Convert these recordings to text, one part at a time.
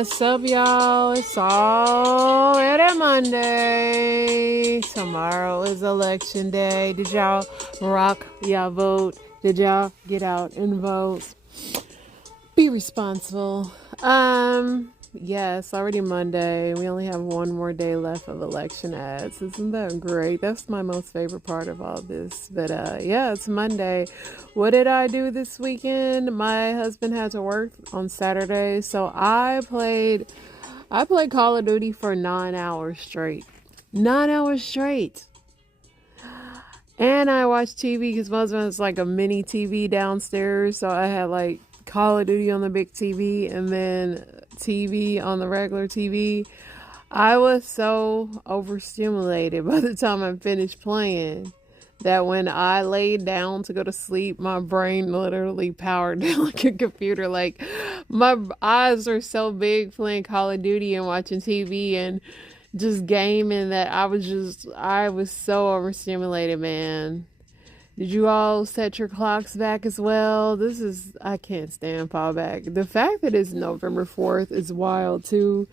What's up, y'all? It's already Monday. Tomorrow is election day. Did y'all rock y'all vote? Did y'all get out and vote? Be responsible. Yeah, it's already Monday. We only have one more day left of election ads. Isn't that great? That's my most favorite part of all this. But yeah, it's Monday. What did I do this weekend? My husband had to work on Saturday, so I played Call of Duty for 9 hours straight. 9 hours straight. And I watched TV because my husband has like a mini TV downstairs, so I had like Call of Duty on the big TV and then TV on the regular TV. I was so overstimulated by the time I finished playing that when I laid down to go to sleep, my brain literally powered down like a computer. Like, my eyes are so big playing Call of Duty and watching TV and just gaming that I was so overstimulated, man. Did you all set your clocks back as well? I can't stand fall back. The fact that it's November 4th is wild too.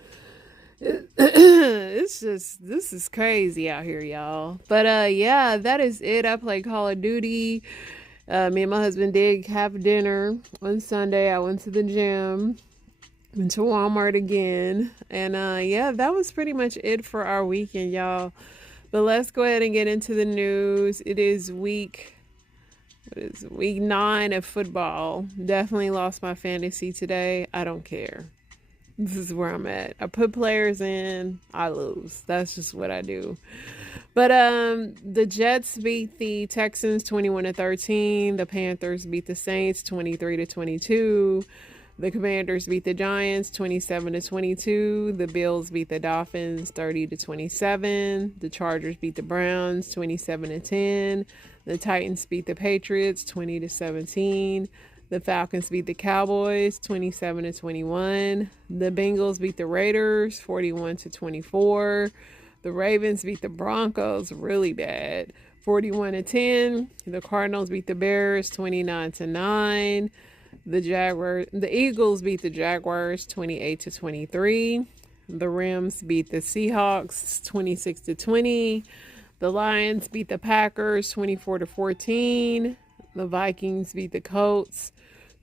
This is crazy out here, y'all. But yeah, that is it. I played Call of Duty. Me and my husband did have dinner on Sunday. I went to the gym, went to Walmart again. And yeah, that was pretty much it for our weekend, y'all. But let's go ahead and get into the news. It is week 9 of football. Definitely lost my fantasy today. I don't care. This is where I'm at. I put players in, I lose. That's just what I do. But the Jets beat the Texans 21-13. The Panthers beat the Saints 23-22. The Commanders beat the Giants 27-22. The Bills beat the Dolphins 30-27. The Chargers beat the Browns 27-10. The Titans beat the Patriots 20-17. The Falcons beat the Cowboys 27-21. The Bengals beat the Raiders 41-24. The Ravens beat the Broncos really bad 41-10. The Cardinals beat the Bears 29-9. The Eagles beat the Jaguars 28-23. The Rams beat the Seahawks 26-20. The Lions beat the Packers 24-14. The Vikings beat the Colts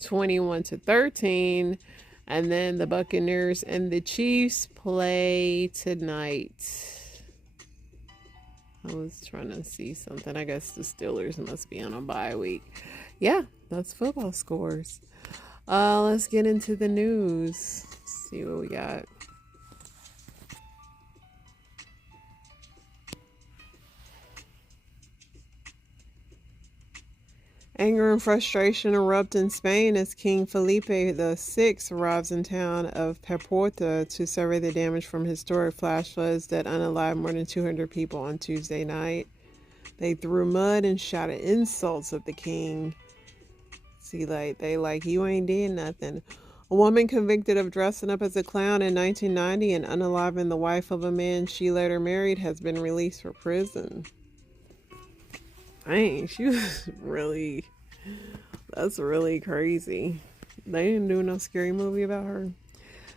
21-13. And then the Buccaneers and the Chiefs play tonight. I was trying to see something. I guess the Steelers must be on a bye week. Yeah, that's football scores. Let's get into the news. See what we got. Anger and frustration erupt in Spain as King Felipe VI arrives in town of Perporta to survey the damage from historic flash floods that unalived more than 200 people on Tuesday night. They threw mud and shouted insults at the king. See, you ain't did nothing. A woman convicted of dressing up as a clown in 1990 and unaliving the wife of a man she later married has been released from prison. Dang, that's really crazy. They didn't do no scary movie about her.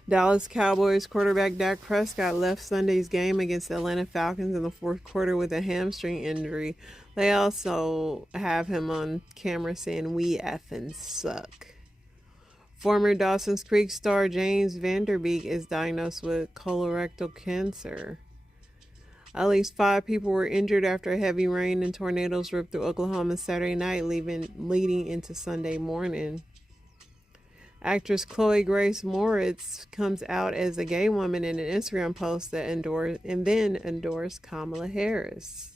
Dallas Cowboys quarterback Dak Prescott left Sunday's game against the Atlanta Falcons in the fourth quarter with a hamstring injury. They also have him on camera saying, "We effing suck." Former Dawson's Creek star James Vanderbeek is diagnosed with colorectal cancer. At least 5 people were injured after heavy rain and tornadoes ripped through Oklahoma Saturday night, leading into Sunday morning. Actress Chloe Grace Moritz comes out as a gay woman in an Instagram post that endorsed Kamala Harris.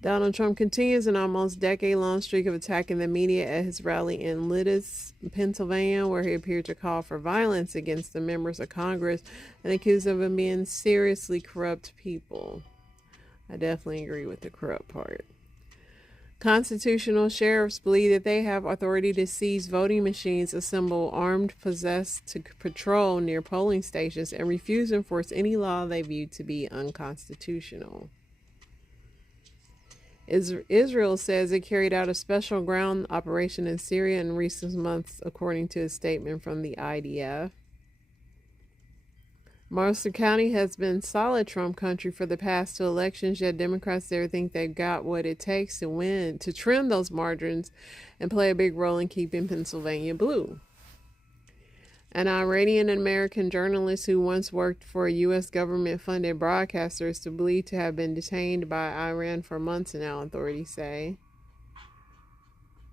Donald Trump continues an almost decade-long streak of attacking the media at his rally in Lidditz, Pennsylvania, where he appeared to call for violence against the members of Congress and accused them of being seriously corrupt people. I definitely agree with the corrupt part. Constitutional sheriffs believe that they have authority to seize voting machines assembled armed possessed to patrol near polling stations and refuse to enforce any law they view to be unconstitutional. Israel says it carried out a special ground operation in Syria in recent months, according to a statement from the IDF. Mercer County has been solid Trump country for the past two elections, yet Democrats there think they've got what it takes to win, to trim those margins and play a big role in keeping Pennsylvania blue. An Iranian American journalist who once worked for a U.S. government funded broadcaster is believed to have been detained by Iran for months now, authorities say.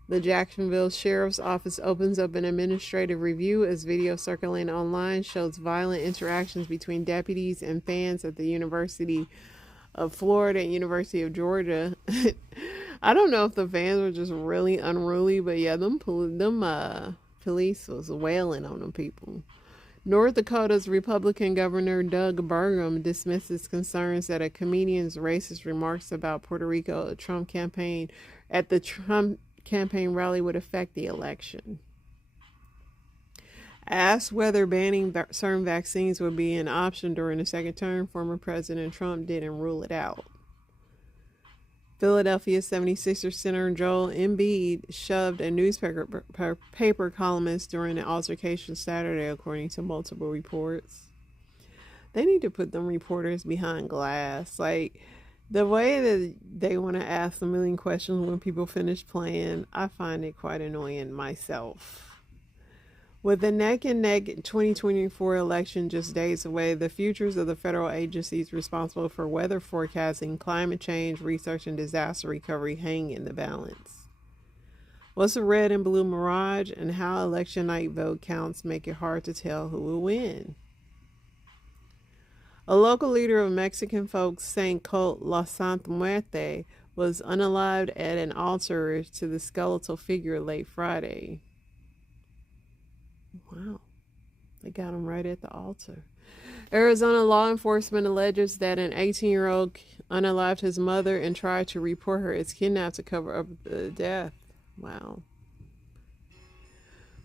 The Jacksonville Sheriff's Office opens up an administrative review as video circulating online shows violent interactions between deputies and fans at the University of Florida and University of Georgia. I don't know if the fans were just really unruly, but yeah, them police was wailing on them people. North Dakota's Republican Governor Doug Burgum dismisses concerns that a comedian's racist remarks about Puerto Rico at the Trump campaign rally would affect the election. Asked whether banning certain vaccines would be an option during the second term, former President Trump didn't rule it out. Philadelphia 76ers center Joel Embiid shoved a newspaper columnist during an altercation Saturday, according to multiple reports. They need to put them reporters behind glass. Like, the way that they want to ask a million questions when people finish playing, I find it quite annoying myself. With the neck-and-neck 2024 election just days away, the futures of the federal agencies responsible for weather forecasting, climate change, research, and disaster recovery hang in the balance. What's a red and blue mirage, and how election night vote counts make it hard to tell who will win. A local leader of Mexican folk Saint cult La Santa Muerte was unalived at an altar to the skeletal figure late Friday. Wow. They got him right at the altar. Arizona law enforcement alleges that an 18-year-old unalived his mother and tried to report her as kidnapped to cover up the death. Wow.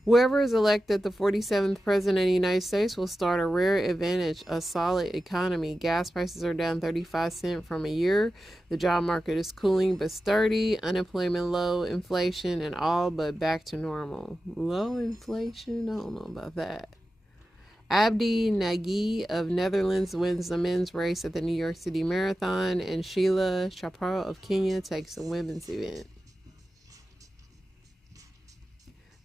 Whoever is elected the 47th president of the United States will start a rare advantage, a solid economy. Gas prices are down 35 cents from a year. The job market is cooling but sturdy. Unemployment low, inflation and all but back to normal. Low inflation? I don't know about that. Abdi Nagy of Netherlands wins the men's race at the New York City Marathon, and Sheila Chaparro of Kenya takes the women's event.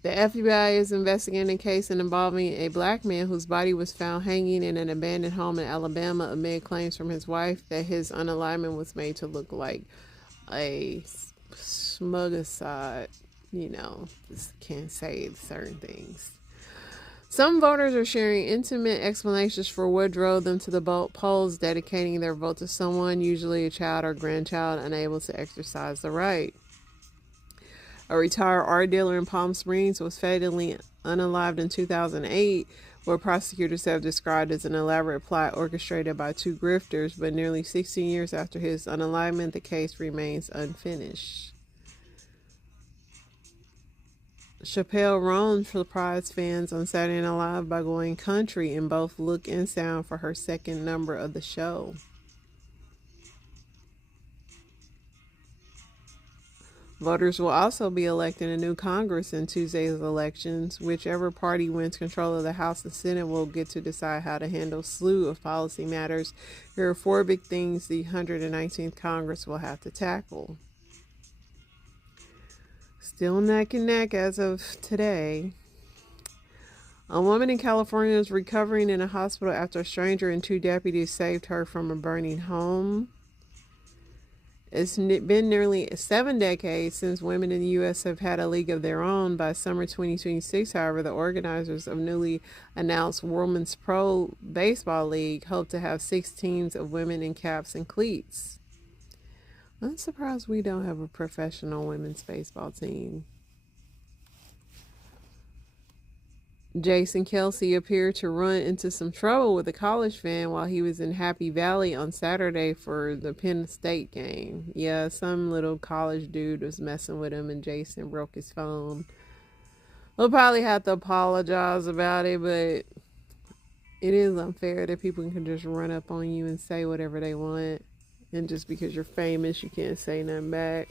The FBI is investigating a case involving a black man whose body was found hanging in an abandoned home in Alabama amid claims from his wife that his unalignment was made to look like a smugicide. You know, just can't say certain things. Some voters are sharing intimate explanations for what drove them to the polls, dedicating their vote to someone, usually a child or grandchild, unable to exercise the right. A retired art dealer in Palm Springs was fatally unalived in 2008, what prosecutors have described as an elaborate plot orchestrated by two grifters, but nearly 16 years after his unalivement, the case remains unfinished. Chappelle Roan surprised fans on Saturday Night Live by going country in both look and sound for her second number of the show. Voters will also be electing a new Congress in Tuesday's elections. Whichever party wins control of the House and Senate will get to decide how to handle a slew of policy matters. Here are four big things the 119th Congress will have to tackle. Still neck and neck as of today. A woman in California is recovering in a hospital after a stranger and two deputies saved her from a burning home. It's been nearly 7 decades since women in the U.S. have had a league of their own. By summer 2026, however, the organizers of newly announced Women's Pro Baseball League hope to have 6 teams of women in caps and cleats. I'm surprised we don't have a professional women's baseball team. Jason Kelsey appeared to run into some trouble with a college fan while he was in Happy Valley on Saturday for the Penn State game. Yeah, some little college dude was messing with him and Jason broke his phone. We'll probably have to apologize about it, but it is unfair that people can just run up on you and say whatever they want. And just because you're famous, you can't say nothing back.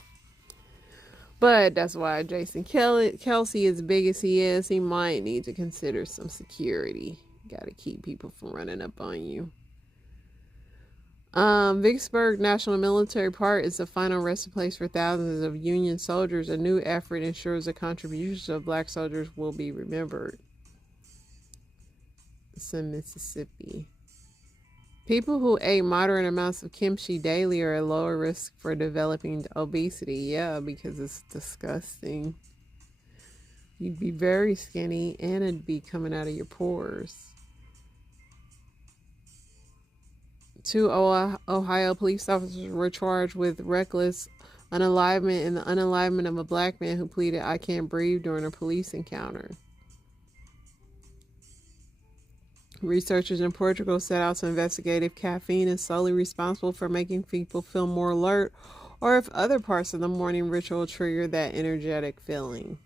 But that's why Jason Kelsey, as big as he is, he might need to consider some security. Got to keep people from running up on you. Vicksburg National Military Park is the final resting place for thousands of Union soldiers. A new effort ensures the contributions of black soldiers will be remembered. It's in Mississippi. People who ate moderate amounts of kimchi daily are at lower risk for developing obesity. Yeah, because it's disgusting. You'd be very skinny and it'd be coming out of your pores. 2 Ohio police officers were charged with reckless unalivement and the unalivement of a black man who pleaded "I can't breathe" during a police encounter. Researchers in Portugal set out to investigate if caffeine is solely responsible for making people feel more alert or if other parts of the morning ritual trigger that energetic feeling.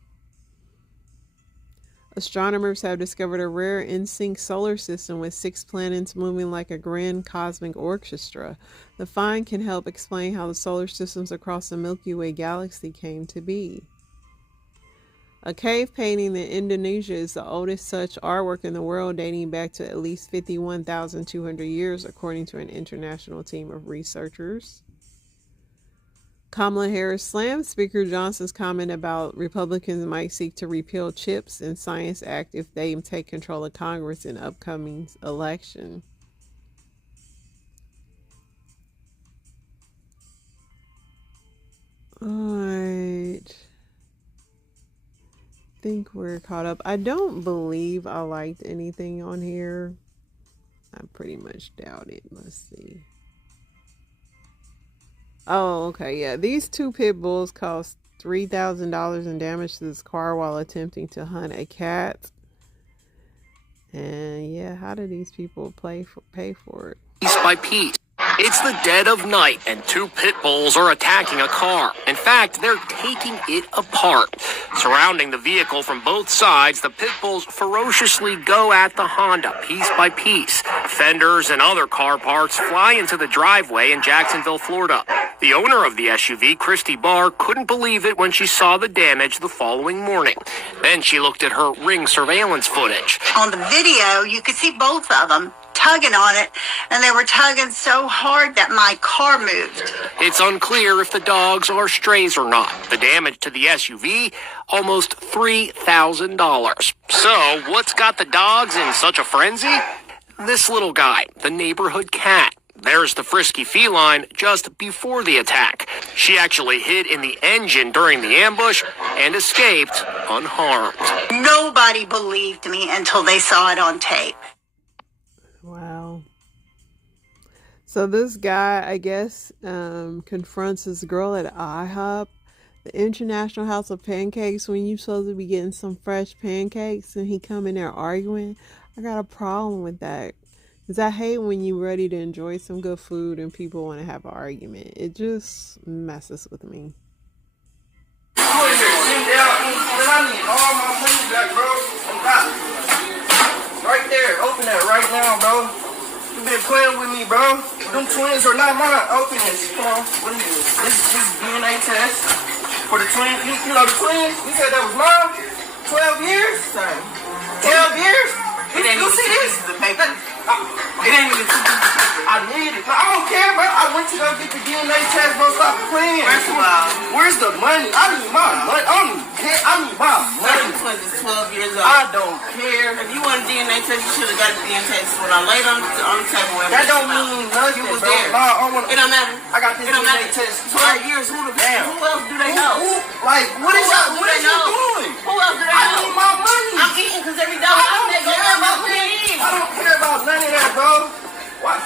Astronomers have discovered a rare in-sync solar system with 6 planets moving like a grand cosmic orchestra. The find can help explain how the solar systems across the Milky Way galaxy came to be. A cave painting in Indonesia is the oldest such artwork in the world, dating back to at least 51,200 years, according to an international team of researchers. Kamala Harris slammed Speaker Johnson's comment about Republicans might seek to repeal CHIPS and Science Act if they take control of Congress in upcoming election. Alright. Think we're caught up. I don't believe I liked anything on here. I pretty much doubt it. Let's see. Oh, okay, yeah. These 2 pit bulls cost $3,000 in damage to this car while attempting to hunt a cat. And yeah, how do these people pay for it? Piece by piece. It's the dead of night, and 2 pit bulls are attacking a car. In fact, they're taking it apart. Surrounding the vehicle from both sides, the pit bulls ferociously go at the Honda, piece by piece. Fenders and other car parts fly into the driveway in Jacksonville, Florida. The owner of the SUV, Christy Barr, couldn't believe it when she saw the damage the following morning. Then she looked at her Ring surveillance footage. On the video, you could see both of them tugging on it, and they were tugging so hard that my car moved. It's unclear if the dogs are strays or not. The damage to the SUV, almost $3,000. So, what's got the dogs in such a frenzy? This little guy, the neighborhood cat. There's the frisky feline just before the attack. She actually hid in the engine during the ambush and escaped unharmed. Nobody believed me until they saw it on tape. Wow. So this guy, I guess, confronts this girl at IHOP, the International House of Pancakes, when you're supposed to be getting some fresh pancakes, and he come in there arguing. I got a problem with that. Because I hate when you're ready to enjoy some good food and people want to have an argument. It just messes with me. Right there, open that right now, bro. You been playing with me, bro. Them twins are not mine. Open this. Come on. What is this? This is DNA test for the twins. You know the twins? You said that was mine? 12 years? 12 years? You see this? This is the paper. It ain't even I need it. I don't care, bro. I went to go get the DNA test, bro. Stop playing. First of all, Where's the money? I need my money. I need my money. twins is 12 years old. I don't care. If you want a DNA test, you should have got the DNA test when I laid on the table. That don't mean nothing, You was bro. there. No, I don't wanna, It don't matter. I got this It don't DNA matter. test. 12 years. Who else do they know? Like, what is Who else do what they is you know? doing? Who else do they I know? need my money. I'm eating because every I dog out don't there goes care about out there. I don't care about none of that, bro. What?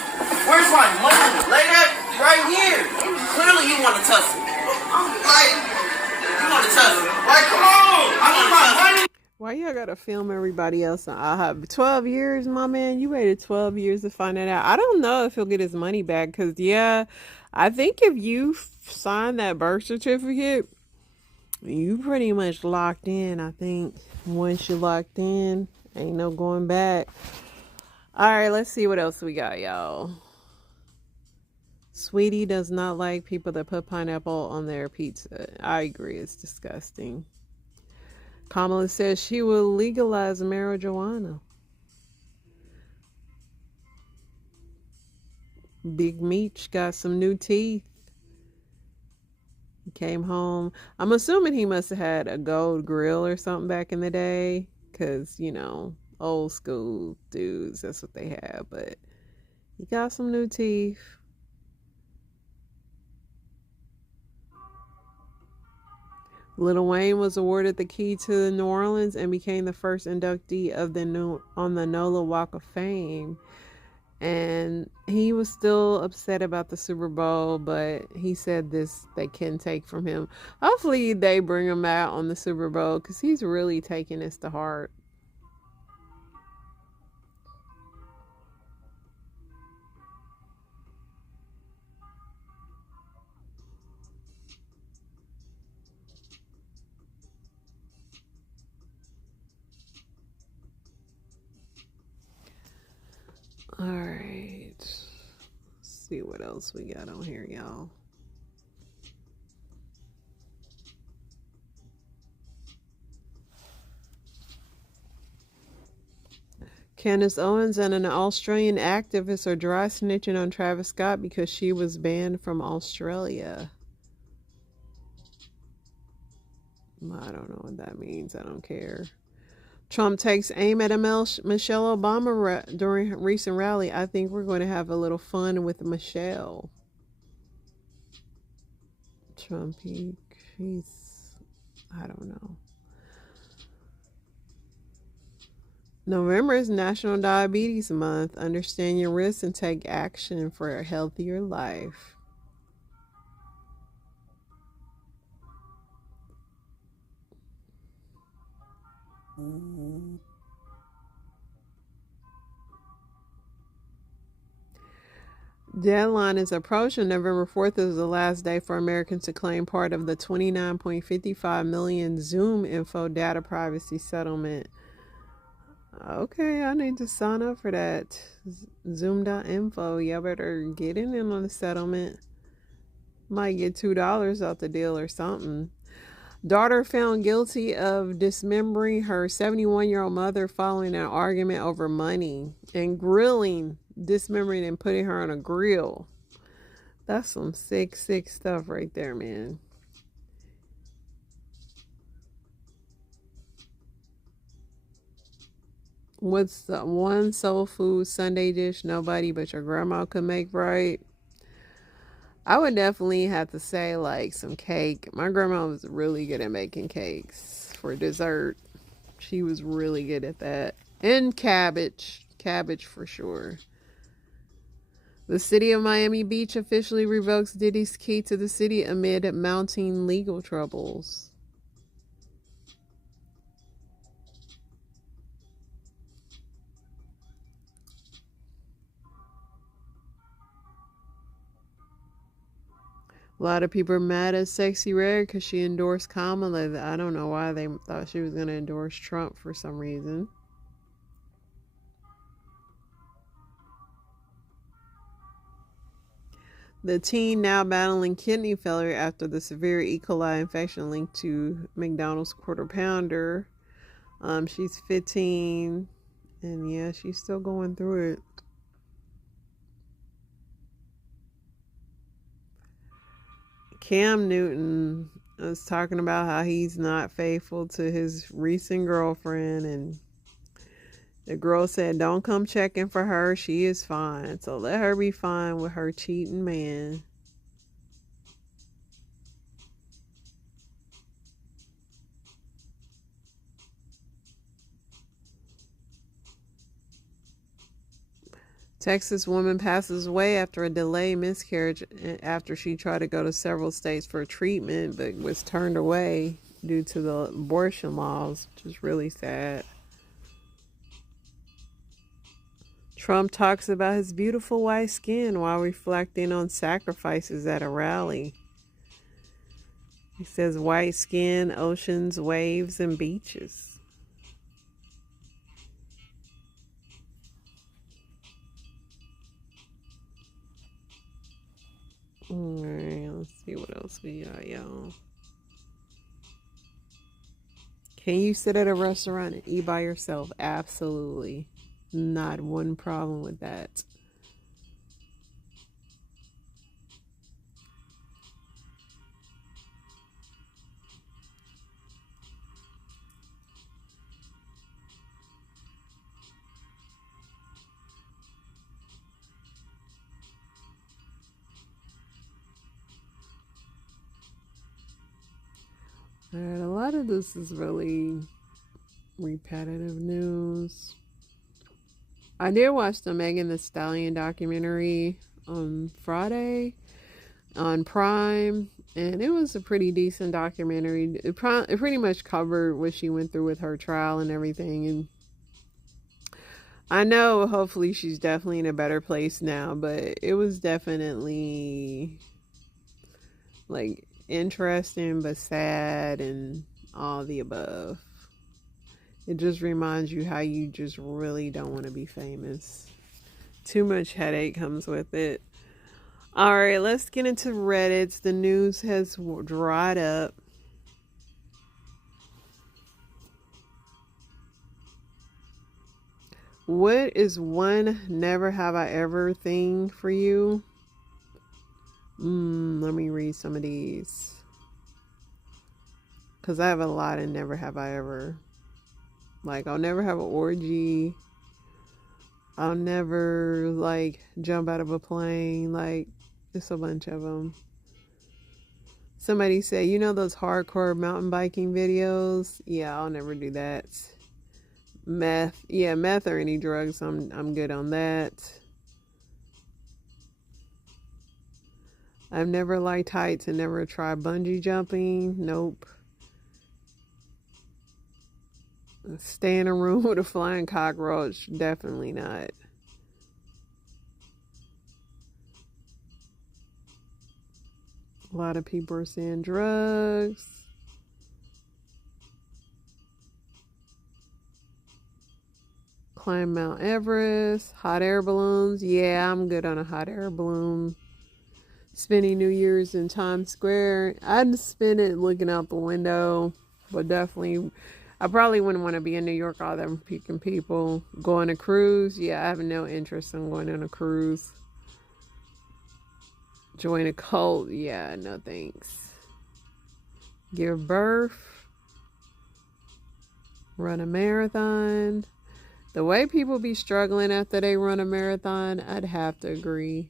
Where's my money? Lay that right here. Clearly, you want to tussle. Like, You want to tussle. come on. I need my money. Why y'all gotta film everybody else on IHOP? 12 years, my man. You waited 12 years to find that out. I don't know if he'll get his money back because, yeah, I think if you sign that birth certificate, you pretty much locked in. I think once you're locked in, ain't no going back. All right, let's see what else we got, y'all. Sweetie does not like people that put pineapple on their pizza. I agree, it's disgusting. Kamala says she will legalize marijuana. Big Meech got some new teeth. He came home. I'm assuming he must have had a gold grill or something back in the day. Because, old school dudes, that's what they have. But he got some new teeth. Lil Wayne was awarded the key to New Orleans and became the first inductee on the NOLA Walk of Fame. And he was still upset about the Super Bowl, but he said this they can take from him. Hopefully they bring him out on the Super Bowl because he's really taking this to heart. All right. Let's see what else we got on here, y'all. Candace Owens and an Australian activist are dry snitching on Travis Scott because she was banned from Australia. I don't know what that means. I don't care. Trump takes aim at Michelle Obama during a recent rally. I think we're going to have a little fun with Michelle. Trump, he's, I don't know. November is National Diabetes Month. Understand your risks and take action for a healthier life. Deadline is approaching. November 4th is the last day for Americans to claim part of the 29.55 million Zoom info data privacy settlement. Okay, I need to sign up for that. Zoom.info. Y'all better get in on the settlement. Might get $2 out the deal or something. Daughter found guilty of dismembering her 71-year-old mother following an argument over money and dismembering and putting her on a grill. That's some sick stuff right there, man. What's the one soul food Sunday dish nobody but your grandma could make right? I would definitely have to say like some cake. My grandma was really good at making cakes for dessert. She was really good at that. And cabbage for sure. The city of Miami Beach officially revokes Diddy's key to the city amid mounting legal troubles. A lot of people are mad at Sexy Red because she endorsed Kamala. I don't know why they thought she was going to endorse Trump for some reason. The teen now battling kidney failure after the severe E. coli infection linked to McDonald's Quarter Pounder. She's 15, and yeah, she's still going through it. Cam Newton was talking about how he's not faithful to his recent girlfriend, and the girl said, don't come checking for her. She is fine. So let her be fine with her cheating man. Texas woman passes away after a delayed miscarriage after she tried to go to several states for treatment but was turned away due to the abortion laws, which is really sad. Trump talks about his beautiful white skin while reflecting on sacrifices at a rally. He says white skin, oceans, waves, and beaches. Alright, let's see what else we got, y'all. Can you sit at a restaurant and eat by yourself? Absolutely. Not one problem with that. Alright, a lot of this is really repetitive news. I did watch the Megan Thee Stallion documentary on Friday on Prime, and it was a pretty decent documentary. It pretty much covered what she went through with her trial and everything, and I know hopefully she's definitely in a better place now, but it was definitely like interesting but sad and all the above. It just reminds you how you just really don't want to be famous. Too much headache comes with it. All right, let's get into Reddit. The news has dried up. What is one never have I ever thing for you? Let me read some of these. Because I have a lot of never have I ever. Like, I'll never have an orgy. I'll never, like, jump out of a plane. Like, there's a bunch of them. Somebody said, you know those hardcore mountain biking videos? Yeah, I'll never do that. Meth. Yeah, meth or any drugs. I'm good on that. I've never liked heights and never tried bungee jumping. Nope. Stay in a room with a flying cockroach. Definitely not. A lot of people are saying drugs. Climb Mount Everest. Hot air balloons. Yeah, I'm good on a hot air balloon. Spending New Year's in Times Square. I'd spend it looking out the window. But definitely, I probably wouldn't want to be in New York, all them peeking people. Go on a cruise. Yeah, I have no interest in going on a cruise. Join a cult. Yeah, no thanks. Give birth. Run a marathon. The way people be struggling after they run a marathon, I'd have to agree.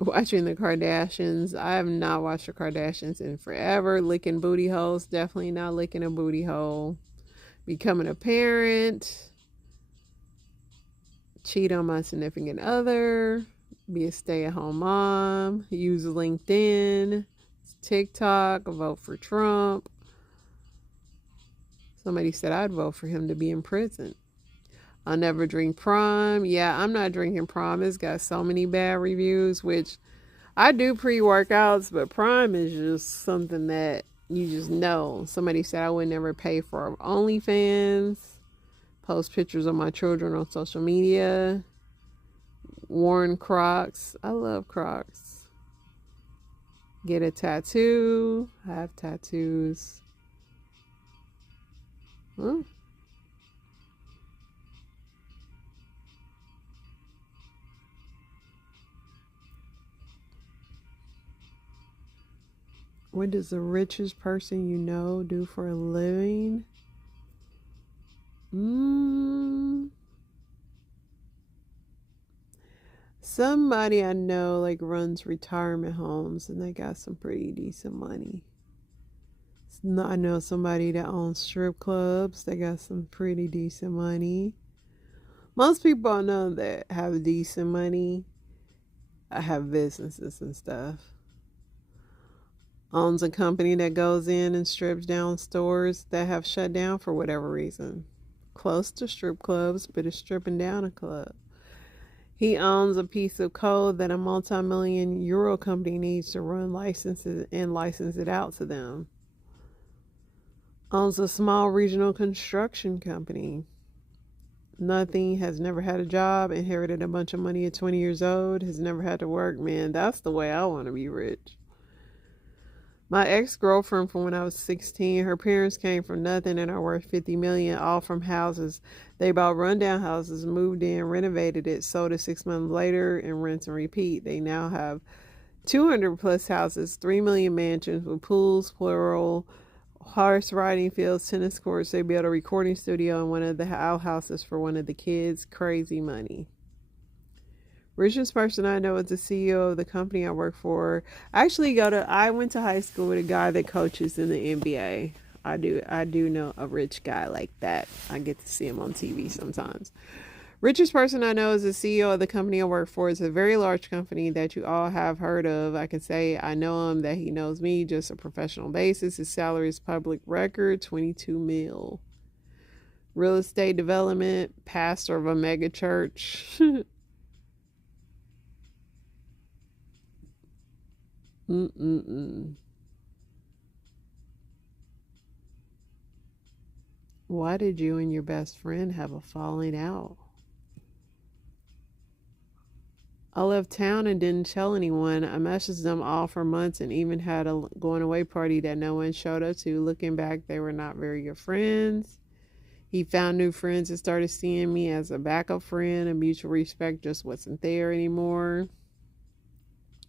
Watching the Kardashians. I have not watched the Kardashians in forever. Licking booty holes. Definitely not licking a booty hole. Becoming a parent. Cheat on my significant other. Be a stay-at-home mom. Use LinkedIn. TikTok. Vote for Trump. Somebody said I'd vote for him to be in prison. I'll never drink prom. Yeah, I'm not drinking prom. It's got so many bad reviews, which I do pre-workouts, but prom is just something that you just know. Somebody said I would never pay for OnlyFans. Post pictures of my children on social media. Worn Crocs. I love Crocs. Get a tattoo. I have tattoos. Huh? What does the richest person you know do for a living? Somebody I know like runs retirement homes and they got some pretty decent money. I know somebody that owns strip clubs. They got some pretty decent money. Most people I know that have decent money have businesses and stuff. Owns a company that goes in and strips down stores that have shut down for whatever reason. Close to strip clubs, but is stripping down a club. He owns a piece of code that a multi-million euro company needs to run licenses and license it out to them. Owns a small regional construction company. Nothing, has never had a job, inherited a bunch of money at 20 years old, has never had to work. Man, that's the way I want to be rich. My ex-girlfriend from when I was 16, her parents came from nothing and are worth 50 million, all from houses. They bought rundown houses, moved in, renovated it, sold it 6 months later, and rinse and repeat. They now have 200 plus houses, 3 million mansions with pools, plural, horse riding fields, tennis courts. They built a recording studio in one of the outhouses for one of the kids. Crazy money. Richest person I know is the CEO of the company I work for. I went to high school with a guy that coaches in the NBA. I do know a rich guy like that. I get to see him on TV sometimes. Richest person I know is the CEO of the company I work for. It's a very large company that you all have heard of. I can say I know him, that he knows me, just a professional basis. His salary is public record, 22 mil. Real estate development, pastor of a mega church. Why did you and your best friend have a falling out? I left town and didn't tell anyone. I messaged them all for months and even had a going away party that no one showed up to. Looking back, they were not very good friends. He found new friends and started seeing me as a backup friend, and mutual respect just wasn't there anymore.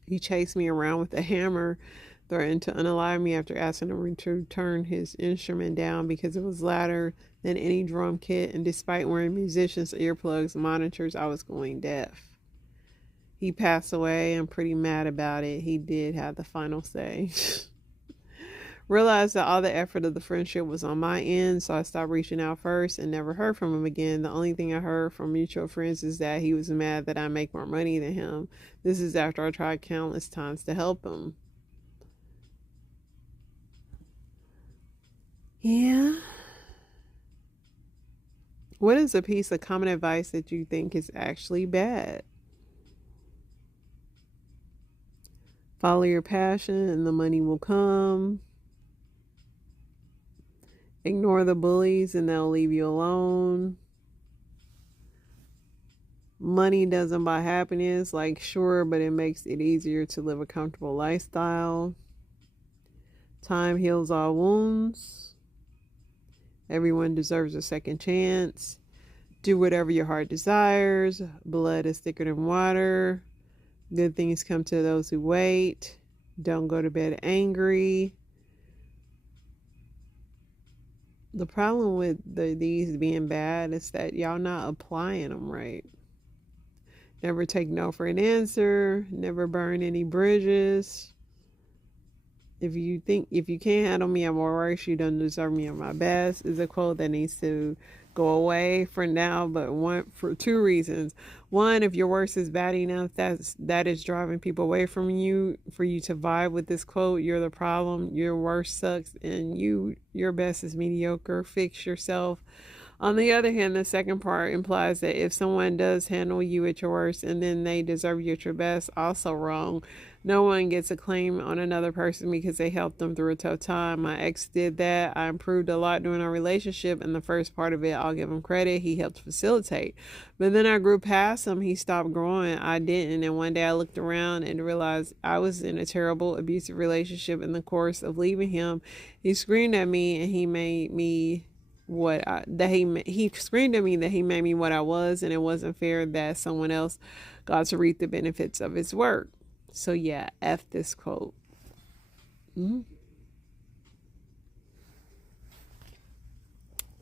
He chased me around with a hammer, threatened to unalive me after asking him to turn his instrument down because it was louder than any drum kit, and despite wearing musicians' earplugs monitors, I was going deaf. He passed away. I'm pretty mad about it. He did have the final say. Realized that all the effort of the friendship was on my end, so I stopped reaching out first and never heard from him again. The only thing I heard from mutual friends is that he was mad that I make more money than him. This is after I tried countless times to help him. Yeah. What is a piece of common advice that you think is actually bad? Follow your passion and the money will come. Ignore the bullies and they'll leave you alone. Money doesn't buy happiness, like sure, but it makes it easier to live a comfortable lifestyle. Time heals all wounds. Everyone deserves a second chance. Do whatever your heart desires. Blood is thicker than water. Good things come to those who wait. Don't go to bed angry. The problem with these being bad is that y'all not applying them right. Never take no for an answer. Never burn any bridges. If you can't handle me at my worst, you don't deserve me at my best is a quote that needs to go away for now, but for two reasons. One, if your worst is bad enough, that is driving people away from you. For you to vibe with this quote, you're the problem. Your worst sucks, and your best is mediocre. Fix yourself. On the other hand, the second part implies that if someone does handle you at your worst and then they deserve you at your best, also wrong. No one gets a claim on another person because they helped them through a tough time. My ex did that. I improved a lot during our relationship, and the first part of it, I'll give him credit. He helped facilitate. But then I grew past him. He stopped growing. I didn't. And one day I looked around and realized I was in a terrible, abusive relationship. In the course of leaving him, he screamed at me and he made me he screamed at me that he made me what I was, and it wasn't fair that someone else got to reap the benefits of his work. So yeah, F this quote.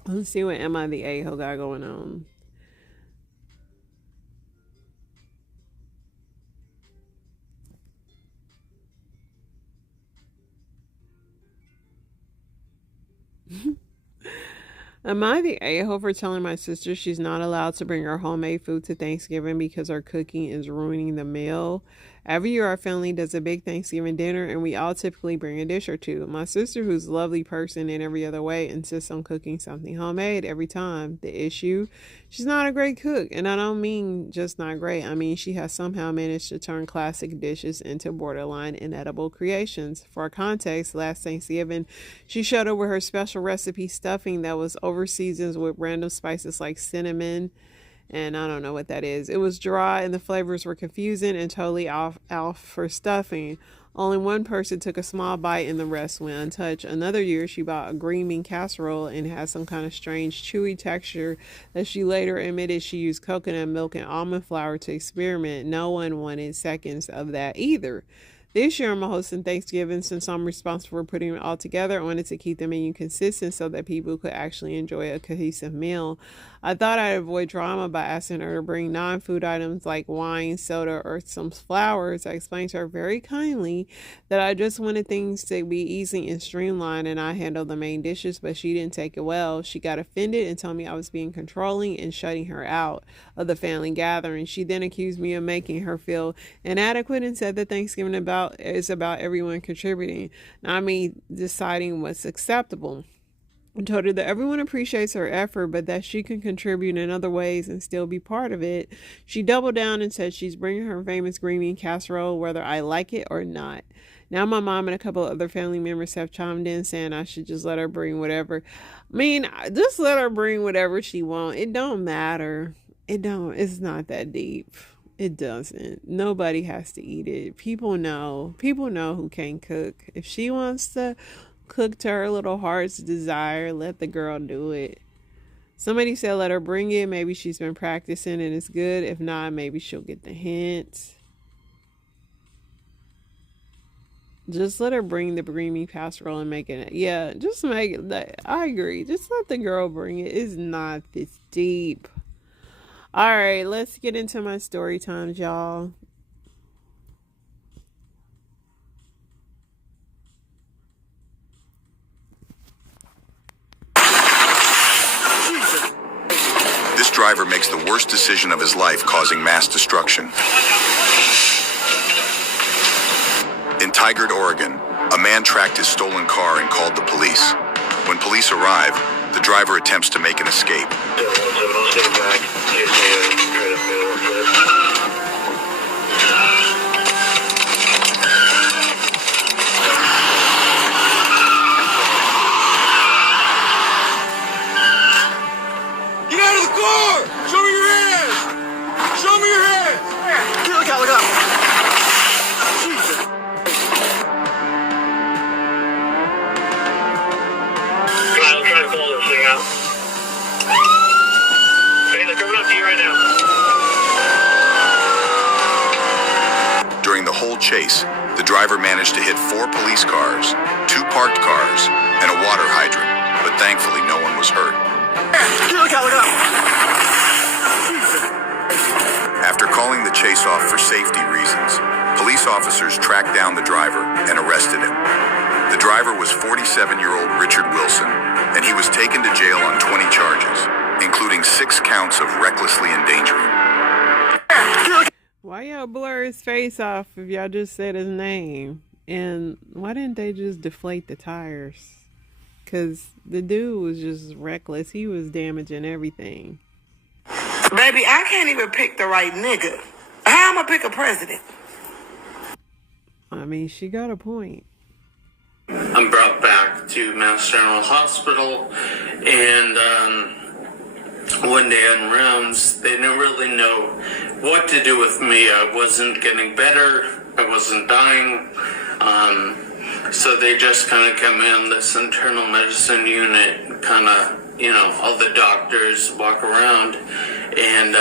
Let's see what Am I the A-hole got going on. Am I the a-hole for telling my sister she's not allowed to bring her homemade food to Thanksgiving because her cooking is ruining the meal? Every year, our family does a big Thanksgiving dinner, and we all typically bring a dish or two. My sister, who's a lovely person in every other way, insists on cooking something homemade every time. The issue? She's not a great cook, and I don't mean just not great. I mean, she has somehow managed to turn classic dishes into borderline inedible creations. For context, last Thanksgiving, she showed up with her special recipe stuffing that was over seasoned with random spices like cinnamon, and I don't know what that is. It was dry and the flavors were confusing and totally off for stuffing. Only one person took a small bite and the rest went untouched. Another year, she bought a green bean casserole and had some kind of strange chewy texture that she later admitted she used coconut milk and almond flour to experiment. No one wanted seconds of that either. This year, I'm hosting Thanksgiving. Since I'm responsible for putting it all together, I wanted to keep the menu consistent so that people could actually enjoy a cohesive meal. I thought I'd avoid drama by asking her to bring non-food items like wine, soda, or some flowers. I explained to her very kindly that I just wanted things to be easy and streamlined, and I handled the main dishes, but she didn't take it well. She got offended and told me I was being controlling and shutting her out of the family gathering. She then accused me of making her feel inadequate and said that Thanksgiving is about everyone contributing, not me deciding what's acceptable. I told her that everyone appreciates her effort, but that she can contribute in other ways and still be part of it. She doubled down and said she's bringing her famous green bean casserole whether I like it or not. Now my mom and a couple of other family members have chimed in saying I should just let her bring whatever. I mean, just let her bring whatever she wants. It don't matter. It's not that deep. It doesn't. Nobody has to eat it. People know who can cook. If she wants to cook to her little heart's desire, let the girl do it. Somebody said let her bring it. Maybe she's been practicing and it's good. If not, maybe she'll get the hint. Just let her bring the green bean casserole and make it. Yeah, just make it. I agree. Just let the girl bring it. It's not this deep. All right, let's get into my story times, y'all. This driver makes the worst decision of his life, causing mass destruction. In Tigard, Oregon, a man tracked his stolen car and called the police. When police arrive, the driver attempts to make an escape. Get out of the car! Show me your hands! Show me your hands! Here, look out, look out! Jesus. I'm trying to pull this thing out. Hey, they're coming up to you right now. During the whole chase, the driver managed to hit 4 police cars, 2 parked cars, and a water hydrant, but thankfully no one was hurt. Here, look out, look out! After calling the chase off for safety reasons, police officers tracked down the driver and arrested him. The driver was 47-year-old Richard Wilson, and he was taken to jail on 20 charges, including 6 counts of recklessly endangering. Why y'all blur his face off if y'all just said his name? And why didn't they just deflate the tires? Because the dude was just reckless. He was damaging everything. Baby, I can't even pick the right nigga. How am I pick a president? I mean, she got a point. I'm brought back to Mass General Hospital, and one day on rounds, they didn't really know what to do with me. I wasn't getting better. I wasn't dying. So they just kind of come in this internal medicine unit, kind of, all the doctors walk around and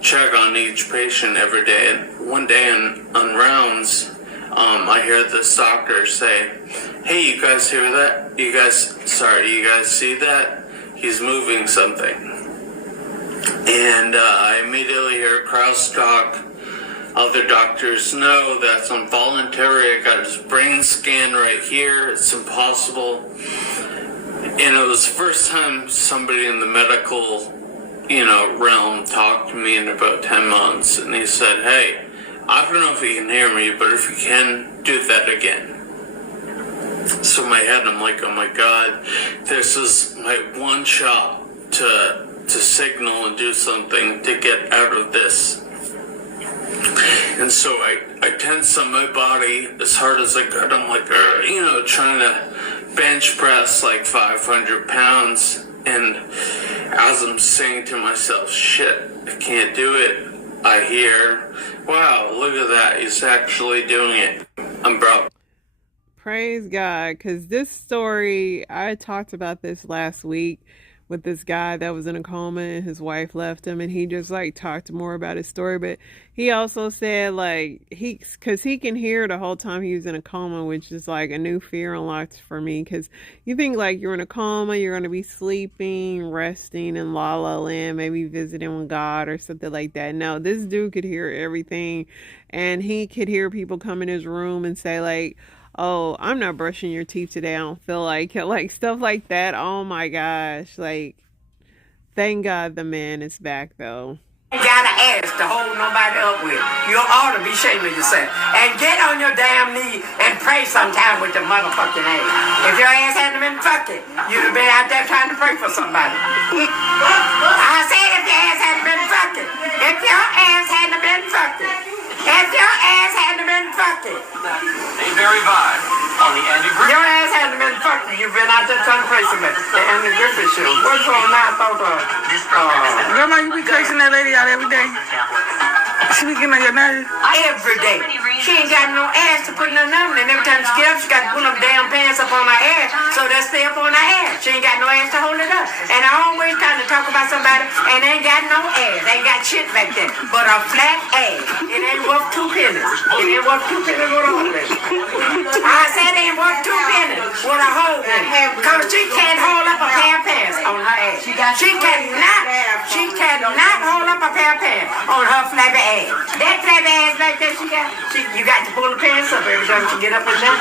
check on each patient every day. And one day on rounds, I hear this doctor say, "Hey, you guys hear that? You guys see that? He's moving something." And I immediately hear crosstalk. Other doctors know that's involuntary. I got his brain scan right here. It's impossible. And it was the first time somebody in the medical, realm talked to me in about 10 months. And he said, "Hey, I don't know if you can hear me, but if you can, do that again. So in my head, I'm like, oh my God, this is my one shot to signal and do something to get out of this. And so I tense on my body as hard as I could. I'm like, trying to bench press like 500 pounds. And as I'm saying to myself, shit, I can't do it, I hear, wow, look at that, he's actually doing it. I'm broke. Praise God, because this story, I talked about this last week with this guy that was in a coma and his wife left him, and he just like talked more about his story. But he also said like because he can hear the whole time he was in a coma, which is like a new fear unlocked for me, because you think like you're in a coma, you're going to be sleeping, resting in la la land, maybe visiting with God or something like that. No, this dude could hear everything, and he could hear people come in his room and say like, oh, I'm not brushing your teeth today, I don't feel like stuff like that. Oh my gosh, like, thank God the man is back though. You got an ass to hold nobody up with. You ought to be ashamed of yourself. And get on your damn knee and pray sometime with your motherfucking ass. If your ass hadn't been fucking, you'd have been out there trying to pray for somebody. I said if your ass hadn't been fucking. If your ass hadn't been fucking. If your ass hadn't been fucking. They very vibe on the Andy Griffith. Your ass hadn't been fucking. You've been out there trying to play some the Andy Griffith show. What's on now? Grandma, you be cursing that lady out every day. She be getting on your nerves. Every day. She ain't got no ass to put in her number, and every time she get up, she got to put them damn pants up on her ass, so they stay up on her ass. She ain't got no ass to hold it up. And I always trying to talk about somebody, and they ain't got no ass. They ain't got shit back there, but a flat ass. It ain't worth 2 pennies. It ain't worth 2 pennies with a hole in it. I said it ain't worth 2 pennies with a hole in it. Because she can't hold up a pair of pants on her ass. She cannot hold up a pair of pants on her flabby ass. That flabby ass back there you got to pull the pants up every time she get up and down.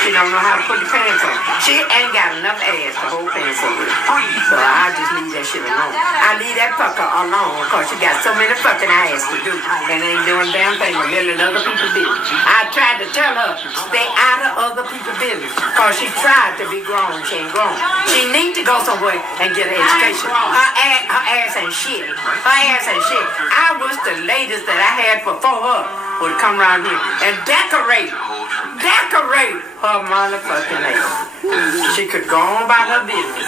She don't know how to put the pants on. She ain't got enough ass to hold pants up with. So I just leave that shit alone. I leave that fucker alone because she got so many fucking ass to do and ain't doing damn thing with million other people's business. I tried to tell her, stay out of other people's business because she tried to be grown. She ain't grown. She need to go somewhere and get an education. Her ass ain't shit. Her ass ain't shit. I wish the ladies that I had before her would come around here and decorate her motherfucking ass. She could go on by her business.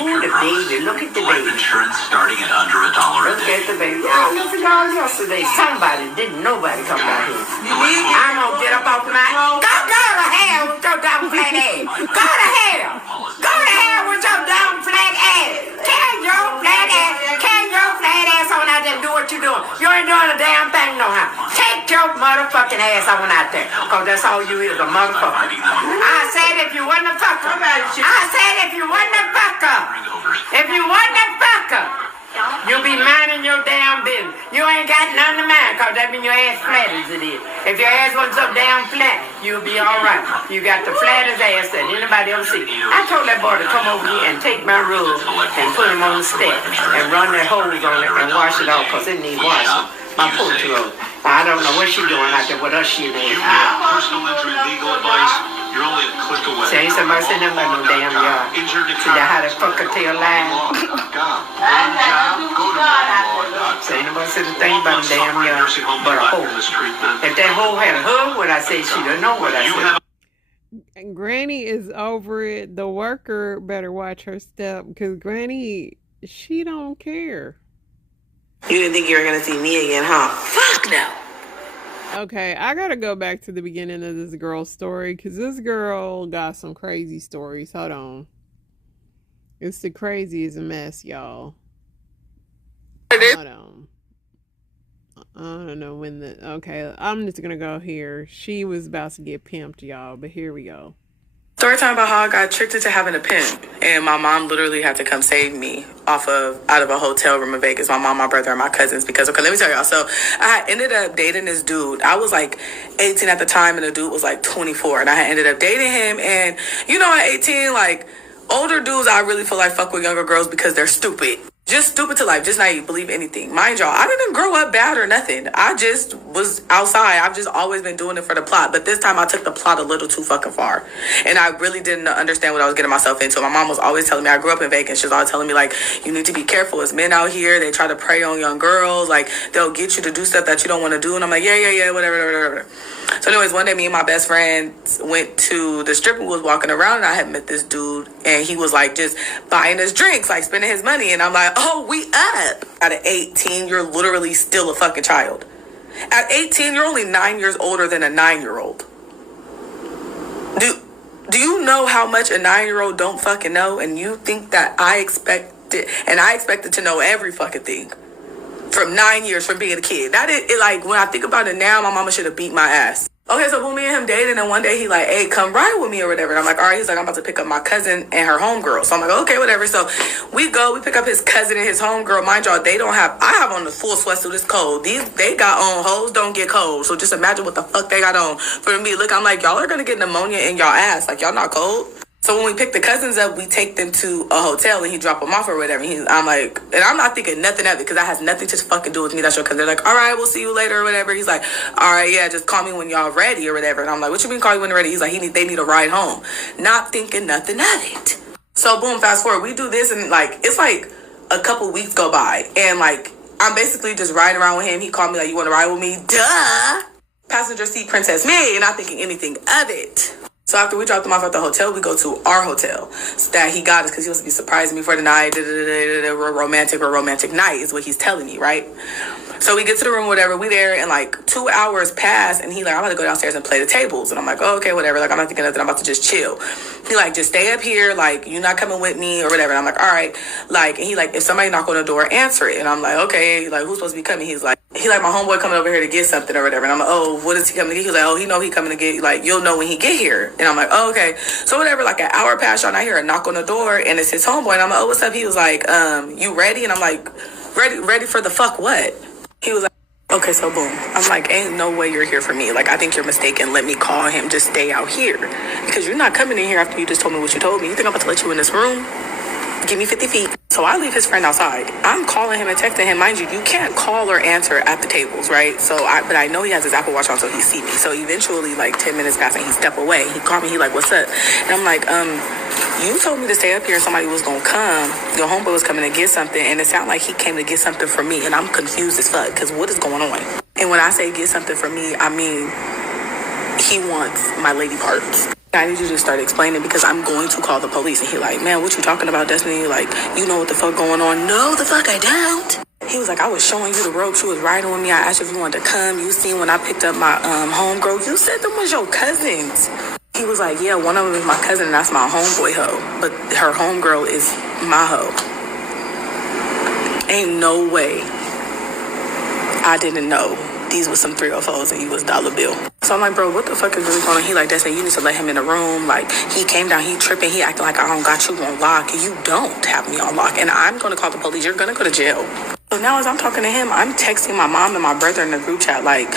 Ooh, the baby. Look at the baby. Insurance starting at under $1 a Look at the baby. I was yesterday. Somebody didn't nobody come down here. I'm gonna get up off my go to hell with your dumb flat ass. Go to hell. Go to hell with your dumb flat ass. Carry your flat ass on out there and do what you doing. You ain't doing a damn thing no how. Take your motherfucking ass on out there. Cause that's all you is, a motherfucker. I said if you wasn't a fucker. You'll be minding your damn business. You ain't got nothing to mind, cause that mean your ass flat as it is. If your ass wasn't so damn flat, you'll be alright. You got the flattest ass that anybody ever see. I told that boy to come over here and take my rug and put him on the step and run that hose on it and wash it off, cause it needs washing. My poor rug. I don't know what she doing out there with her shit in. Personal injury legal advice. You're only a click away. She ain't somebody saying nothing about no damn yard. See that how that fucker tell lies? Say ain't nobody said a thing about a damn yard but a hoe. If that hoe had a hug, what I say, she don't know what I said. Granny is over it. The worker better watch her step, because Granny, she don't care. You didn't think you were gonna see me again, huh? Fuck no. Okay, I gotta go back to the beginning of this girl's story, because this girl got some crazy stories. Hold on. It's the craziest mess, y'all. Hold on. I don't know when okay, I'm just gonna go here. She was about to get pimped, y'all, but here we go. Story time about how I got tricked into having a pimp, and my mom literally had to come save me out of a hotel room in Vegas. My mom, my brother, and my cousins. Because okay, let me tell y'all. So I ended up dating this dude. I was like 18 at the time, and the dude was like 24, and I had ended up dating him. And you know, at 18, like older dudes, I really feel like fuck with younger girls because they're stupid. Just stupid to life, just naive, believe anything. Mind y'all, I didn't grow up bad or nothing. I just was outside. I've just always been doing it for the plot. But this time I took the plot a little too fucking far. And I really didn't understand what I was getting myself into. My mom was always telling me, I grew up in Vegas. She was always telling me, like, you need to be careful. It's men out here. They try to prey on young girls. Like, they'll get you to do stuff that you don't want to do. And I'm like, yeah, whatever. So anyways, one day me and my best friend went to the strip and was walking around, and I had met this dude, and he was like just buying us drinks, like spending his money. And I'm like, oh, we up. At 18, you're literally still a fucking child. At 18, you're only 9 years older than a 9-year-old. Do you know how much a 9-year-old don't fucking know? And you think that I expected to know every fucking thing from 9 years from being a kid. That is, like, when I think about it now, my mama should have beat my ass. Okay, so when me and him dated, and one day he like, hey, come ride with me or whatever. And I'm like, all right. He's like, I'm about to pick up my cousin and her homegirl. So I'm like, okay, whatever. So we pick up his cousin and his homegirl. Mind y'all, I have on the full sweatsuit. It's cold. They got on, hoes don't get cold. So just imagine what the fuck they got on. For me, look, I'm like, y'all are gonna get pneumonia in y'all ass. Like, y'all not cold. So when we pick the cousins up, we take them to a hotel and he drop them off or whatever. I'm like, and I'm not thinking nothing of it because that has nothing to fucking do with me. That's your cousin. They're like, all right, we'll see you later or whatever. He's like, all right, yeah, just call me when y'all ready or whatever. And I'm like, what you mean call you when you're ready? He's like, they need a ride home. Not thinking nothing of it. So boom, fast forward, we do this and like, it's like a couple weeks go by and like, I'm basically just riding around with him. He called me like, you want to ride with me? Duh. Passenger seat princess me, and not thinking anything of it. So after we dropped him off at the hotel, we go to our hotel that he got us because he wants to be surprising me for the night. We're romantic night is what he's telling me, right? So we get to the room, whatever. We there, and like 2 hours pass, and he like, I'm about to go downstairs and play the tables. And I'm like, oh, okay, whatever. Like, I'm not thinking nothing. I'm about to just chill. He like, just stay up here. Like, you're not coming with me or whatever. And I'm like, all right. Like, and he like, if somebody knock on the door, answer it. And I'm like, okay. Like, who's supposed to be coming? He's like, my homeboy coming over here to get something or whatever. And I'm like, oh, what is he coming to get? He was like, oh, he know he coming to get, like, you'll know when he get here. And I'm like, oh, okay. So whatever, like an hour passed, y'all, and I hear a knock on the door, and it's his homeboy. And I'm like, oh, what's up? He was like, you ready? And I'm like, ready for the fuck what? He was like, okay, so boom. I'm like, ain't no way you're here for me. Like, I think you're mistaken. Let me call him. Just stay out here. Because you're not coming in here after you just told me what you told me. You think I'm about to let you in this room? Give me 50 feet. So I leave his friend outside. I'm calling him and texting him. Mind you, you can't call or answer at the tables, right? But I know he has his Apple Watch on, so he see me. So eventually, like 10 minutes pass and he step away. He called me. He like, what's up? And I'm like, you told me to stay up here and somebody was going to come. Your homeboy was coming to get something. And it sounded like he came to get something from me. And I'm confused as fuck because what is going on? And when I say get something from me, I mean, he wants my lady parts. I need you to start explaining because I'm going to call the police. And he like, man, what you talking about, Destiny? Like, you know what the fuck going on? No, the fuck I don't. He was like, I was showing you the ropes. You was riding with me. I asked you if you wanted to come. You seen when I picked up my homegirl. You said them was your cousins. He was like, yeah, one of them is my cousin and that's my homeboy hoe. But her homegirl is my hoe. Ain't no way I didn't know these was some 304s and he was dollar bill. So I'm like, bro, what the fuck is really going on? He like, Destiny, you need to let him in the room. Like, he came down, he tripping, he acting like I don't got you on lock. You don't have me on lock. And I'm going to call the police. You're going to go to jail. So now as I'm talking to him, I'm texting my mom and my brother in the group chat. Like,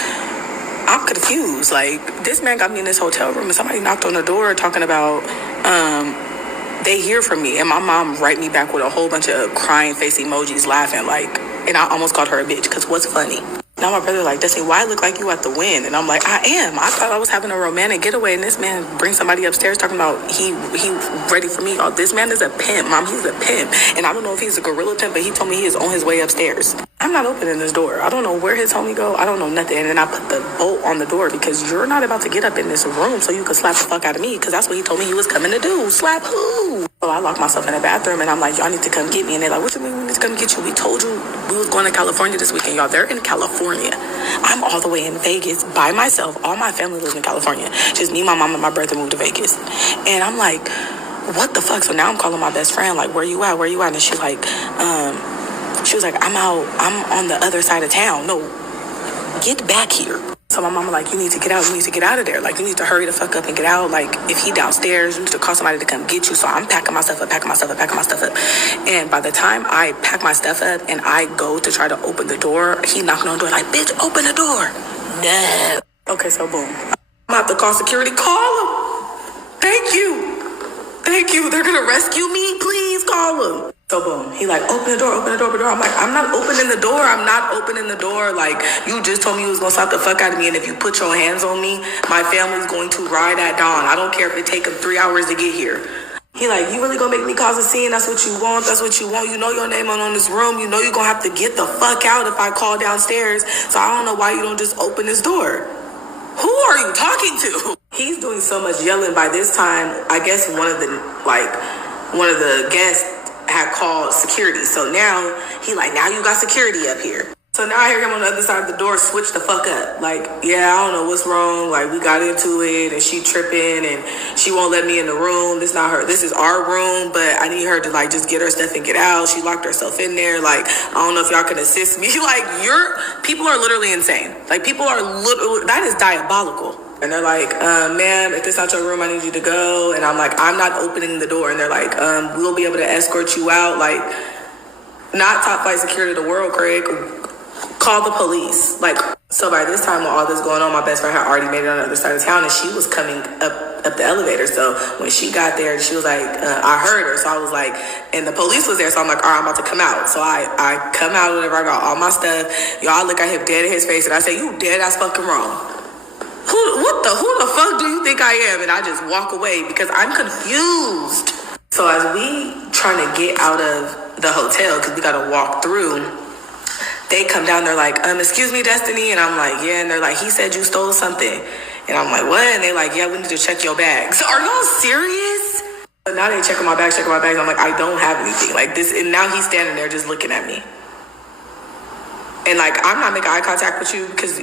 I'm confused. Like, this man got me in this hotel room and somebody knocked on the door talking about, they hear from me. And my mom write me back with a whole bunch of crying face emojis laughing. Like, and I almost called her a bitch because what's funny? Now my brother like, Destiny, why I look like you at the Win? And I'm like, I am. I thought I was having a romantic getaway, and this man brings somebody upstairs talking about he ready for me. Oh, this man is a pimp, Mom. He's a pimp. And I don't know if he's a gorilla pimp, but he told me he is on his way upstairs. I'm not opening this door. I don't know where his homie go. I don't know nothing. And then I put the bolt on the door because you're not about to get up in this room so you can slap the fuck out of me because that's what he told me he was coming to do. Slap who? So I locked myself in the bathroom and I'm like, y'all need to come get me. And they're like, what you mean we need to come get you? We told you we was going to California this weekend, y'all. They're in California. I'm all the way in Vegas by myself. All my family lives in California. Just me, my mom, and my brother moved to Vegas. And I'm like, what the fuck? So now I'm calling my best friend, like, where you at? Where you at? And she's like, she was like, I'm on the other side of town. No, get back here. So my mama like, you need to get out. You need to get out of there. Like, you need to hurry the fuck up and get out. Like, if he downstairs, you need to call somebody to come get you. So I'm packing my stuff up. And by the time I pack my stuff up and I go to try to open the door, he knocking on the door like, bitch, open the door. No. Okay, so boom. I'm about to call security. Call him. Thank you. They're going to rescue me. Please call him. So boom, he like, open the door, open the door, open the door. I'm like, I'm not opening the door. I'm not opening the door. Like, you just told me you was going to slap the fuck out of me. And if you put your hands on me, my family's going to ride at dawn. I don't care if it take them 3 hours to get here. He like, you really gonna make me cause a scene? That's what you want. That's what you want. You know your name on this room. You know you're gonna have to get the fuck out if I call downstairs. So I don't know why you don't just open this door. Who are you talking to? He's doing so much yelling. By this time, I guess one of the guests had called security. So now he like, now you got security up here. So now I hear him on the other side of the door switch the fuck up. Like, yeah, I don't know what's wrong. Like, we got into it and she tripping and she won't let me in the room. This not her. This is our room, but I need her to like just get her stuff and get out. She locked herself in there. Like, I don't know if y'all can assist me. Like, people are literally insane. Like, people are that is diabolical. And they're like, ma'am, if this not your room, I need you to go. And I'm like, I'm not opening the door. And they're like, we'll be able to escort you out. Like, not top flight security of the world, Craig. Call the police. Like, so by this time, when all this going on, my best friend had already made it on the other side of town, and she was coming up the elevator. So when she got there, she was like, I heard her. So I was like, and the police was there. So I'm like, all right, I'm about to come out. So I come out, whatever. I got all my stuff. Y'all look at him dead in his face, and I say, you dead ass fucking wrong. Who the fuck do you think I am? And I just walk away because I'm confused. So as we trying to get out of the hotel, because we got to walk through, they come down, they're like, excuse me, Destiny. And I'm like, yeah. And they're like, he said you stole something. And I'm like, what? And they're like, yeah, we need to check your bags. So are y'all serious? But now they checking my bags. I'm like, I don't have anything like this. And now he's standing there just looking at me. And like, I'm not making eye contact with you because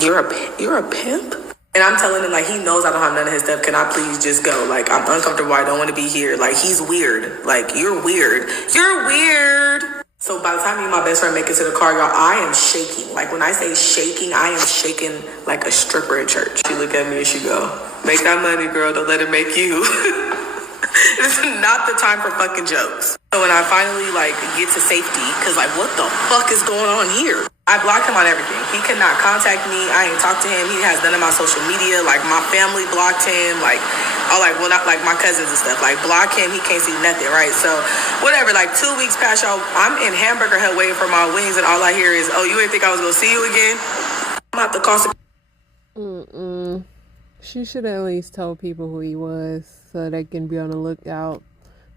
you're a pimp? And I'm telling him, like, he knows I don't have none of his stuff. Can I please just go? Like, I'm uncomfortable. I don't want to be here. Like, he's weird. Like, you're weird. You're weird. So by the time me and my best friend make it to the car, y'all, I am shaking. Like, when I say shaking, I am shaking like a stripper at church. She look at me and she go, make that money, girl. Don't let it make you. This is not the time for fucking jokes. So when I finally, like, get to safety, because, like, what the fuck is going on here? I blocked him on everything. He cannot contact me. I ain't talked to him. He has none of my social media. Like, my family blocked him. Like, not like my cousins and stuff. Like, block him. He can't see nothing, right? So, whatever. Like, 2 weeks past, y'all. I'm in Hamburger Hut waiting for my wings, and all I hear is, oh, you didn't think I was going to see you again? I'm about to call some... She should at least tell people who he was so they can be on the lookout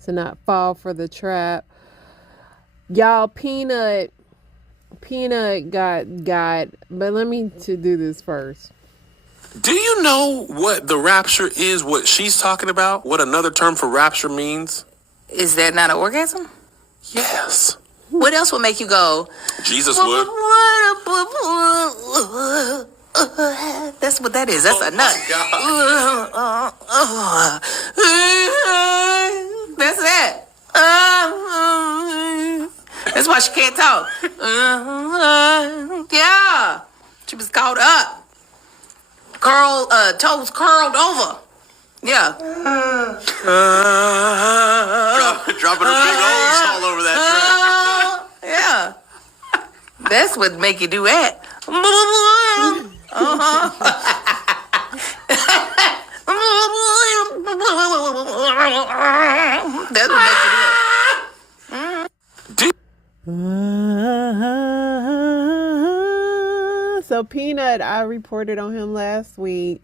to not fall for the trap. Y'all, Peanut got, but let me to do this first. Do you know what the rapture is, what she's talking about? What another term for rapture means? Is that not an orgasm? Yes. What else would make you go? Jesus would. That's what that is. That's a nut. That's that. That's why she can't talk. Yeah. She was caught up. Toes curled over. Yeah. Dropping her big O's all over that track. Yeah. That's what make you do that. That's what make you do that. So Peanut, I reported on him last week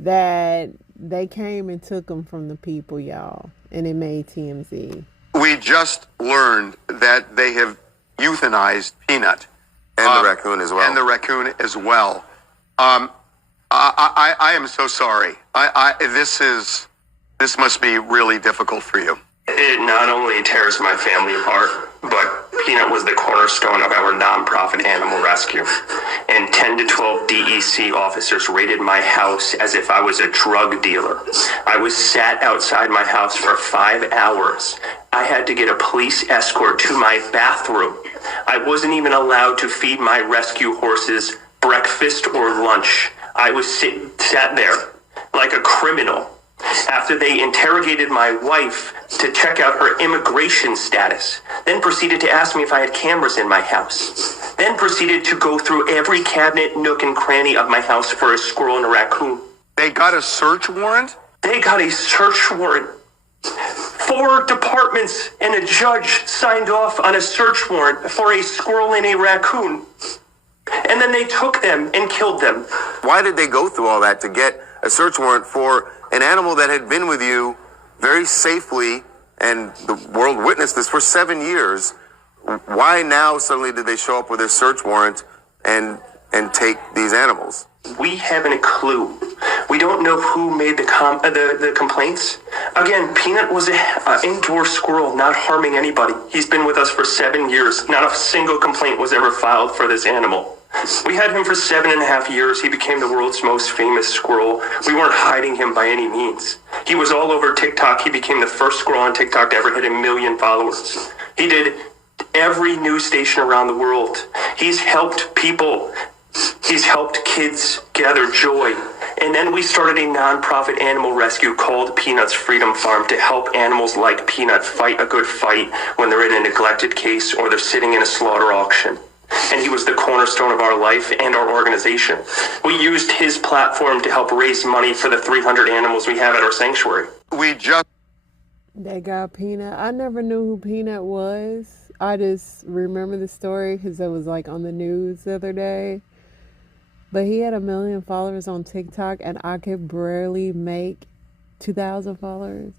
that they came and took him from the people, y'all, and it made TMZ. We just learned that they have euthanized Peanut. And the raccoon as well. And the raccoon as well. I am so sorry. This must be really difficult for you. It not only tears my family apart, but Peanut was the cornerstone of our nonprofit animal rescue. And 10 to 12 DEC officers raided my house as if I was a drug dealer. I was sat outside my house for 5 hours. I had to get a police escort to my bathroom. I wasn't even allowed to feed my rescue horses breakfast or lunch. I was sat there like a criminal. After they interrogated my wife to check out her immigration status, then proceeded to ask me if I had cameras in my house, then proceeded to go through every cabinet, nook, and cranny of my house for a squirrel and a raccoon. They got a search warrant? They got a search warrant 4 departments and a judge signed off on a search warrant for a squirrel and a raccoon. And then they took them and killed them. Why did they go through all that to get a search warrant for an animal that had been with you very safely, and the world witnessed this for 7 years? Why now suddenly did they show up with a search warrant and take these animals? We haven't a clue. We don't know who made the complaints. Again, Peanut was an indoor squirrel, not harming anybody. He's been with us for 7 years. Not a single complaint was ever filed for this animal. We had him for 7.5 years. He became the world's most famous squirrel. We weren't hiding him by any means. He was all over TikTok. He became the first squirrel on TikTok to ever hit 1 million followers. He did every news station around the world. He's helped people. He's helped kids gather joy. And then we started a nonprofit animal rescue called Peanut's Freedom Farm to help animals like Peanut fight a good fight when they're in a neglected case or they're sitting in a slaughter auction. And he was the cornerstone of our life and our organization. We used his platform to help raise money for the 300 animals we have at our sanctuary. They got Peanut. I never knew who Peanut was. I just remember the story because it was like on the news the other day. But he had 1 million followers on TikTok, and I could barely make 2,000 followers.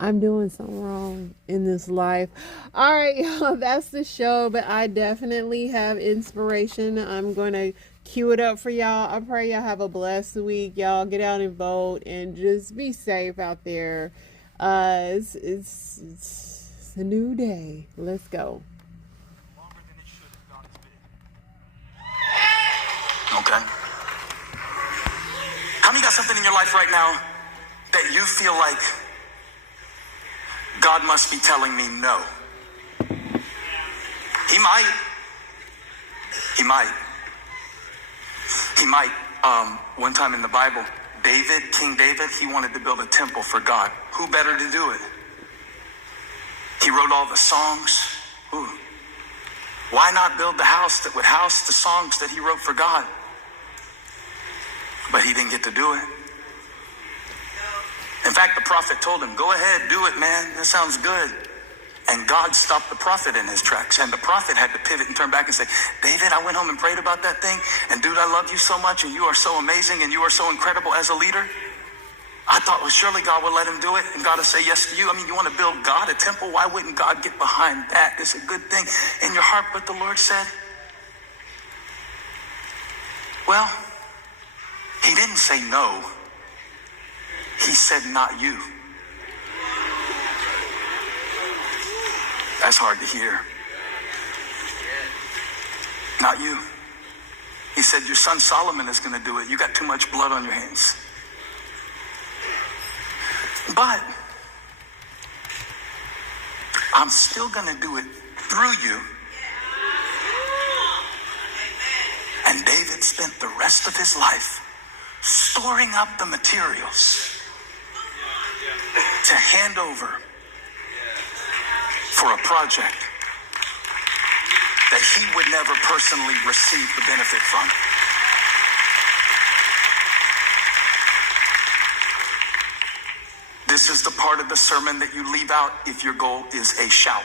I'm doing something wrong in this life. All right, y'all, that's the show, but I definitely have inspiration. I'm going to cue it up for y'all. I pray y'all have a blessed week. Y'all get out and vote and just be safe out there. It's a new day. Let's go. Okay. How many got something in your life right now that you feel like God must be telling me no? He might. One time in the Bible, King David, he wanted to build a temple for God. Who better to do it? He wrote all the songs. Ooh. Why not build the house that would house the songs that he wrote for God? But he didn't get to do it. In fact, the prophet told him, go ahead, do it, man. That sounds good. And God stopped the prophet in his tracks. And the prophet had to pivot and turn back and say, David, I went home and prayed about that thing. And dude, I love you so much. And you are so amazing. And you are so incredible as a leader. I thought, well, surely God will let him do it. And God will say yes to you. I mean, you want to build God a temple? Why wouldn't God get behind that? It's a good thing in your heart. But the Lord said, well, he didn't say no. He said, not you. That's hard to hear. Not you. He said, your son Solomon is going to do it. You got too much blood on your hands. But I'm still going to do it through you. And David spent the rest of his life storing up the materials to hand over for a project that he would never personally receive the benefit from. This is the part of the sermon that you leave out if your goal is a shout.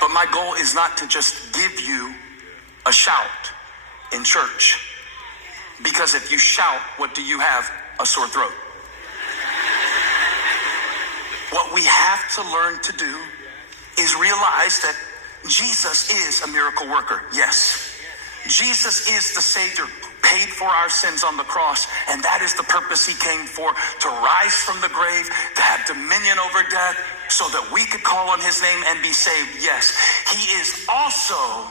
But my goal is not to just give you a shout in church. Because if you shout, what do you have? A sore throat. What we have to learn to do is realize that Jesus is a miracle worker. Yes. Jesus is the Savior, paid for our sins on the cross, and that is the purpose he came for, to rise from the grave, to have dominion over death, so that we could call on his name and be saved. Yes. He is also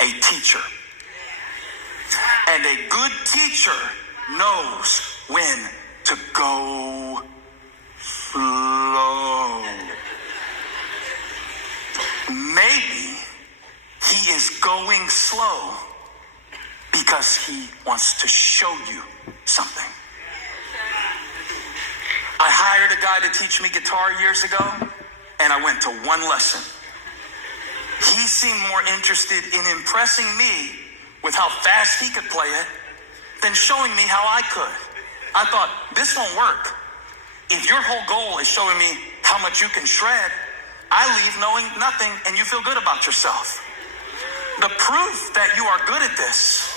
a teacher. And a good teacher knows when to go slow. Maybe he is going slow because he wants to show you something. I hired a guy to teach me guitar years ago, and I went to one lesson. He seemed more interested in impressing me with how fast he could play it than showing me how I could. I thought, this won't work. If your whole goal is showing me how much you can shred, I leave knowing nothing and you feel good about yourself. The proof that you are good at this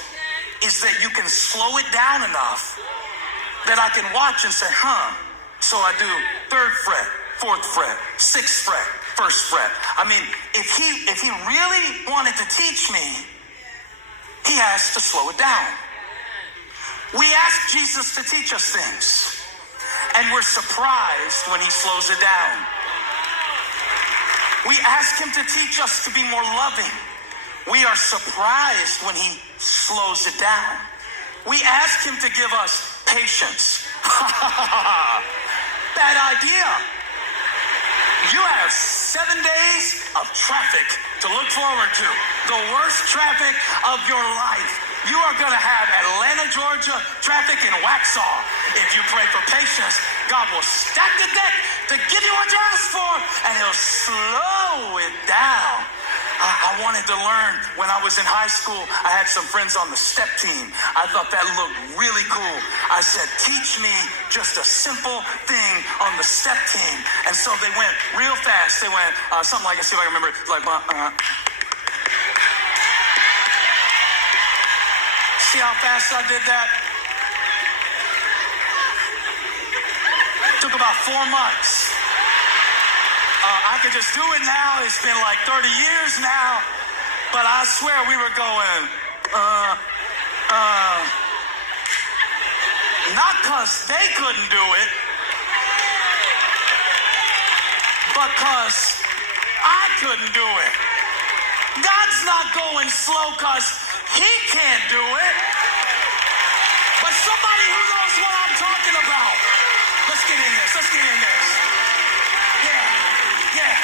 is that you can slow it down enough that I can watch and say, so I do 3rd fret, 4th fret, 6th fret, 1st fret. I mean, if he really wanted to teach me, he has to slow it down. We ask Jesus to teach us things, and we're surprised when he slows it down. We ask him to teach us to be more loving. We are surprised when he slows it down. We ask him to give us patience. Bad idea. You have 7 days of traffic to look forward to. The worst traffic of your life. You are going to have Atlanta, Georgia traffic in Waxhaw. If you pray for patience, God will stack the deck to give you what you asked for, and he'll slow it down. I wanted to learn. When I was in high school, I had some friends on the step team. I thought that looked really cool. I said, teach me just a simple thing on the step team. And so they went real fast. They went something like, let's see if I can remember, like, see how fast I did that? Took about 4 months. I could just do it now. It's been like 30 years now. But I swear we were going, not because they couldn't do it, but because I couldn't do it. God's not going slow because he can't do it. But somebody who knows what I'm talking about. Let's get in this. Let's get in this. Yeah.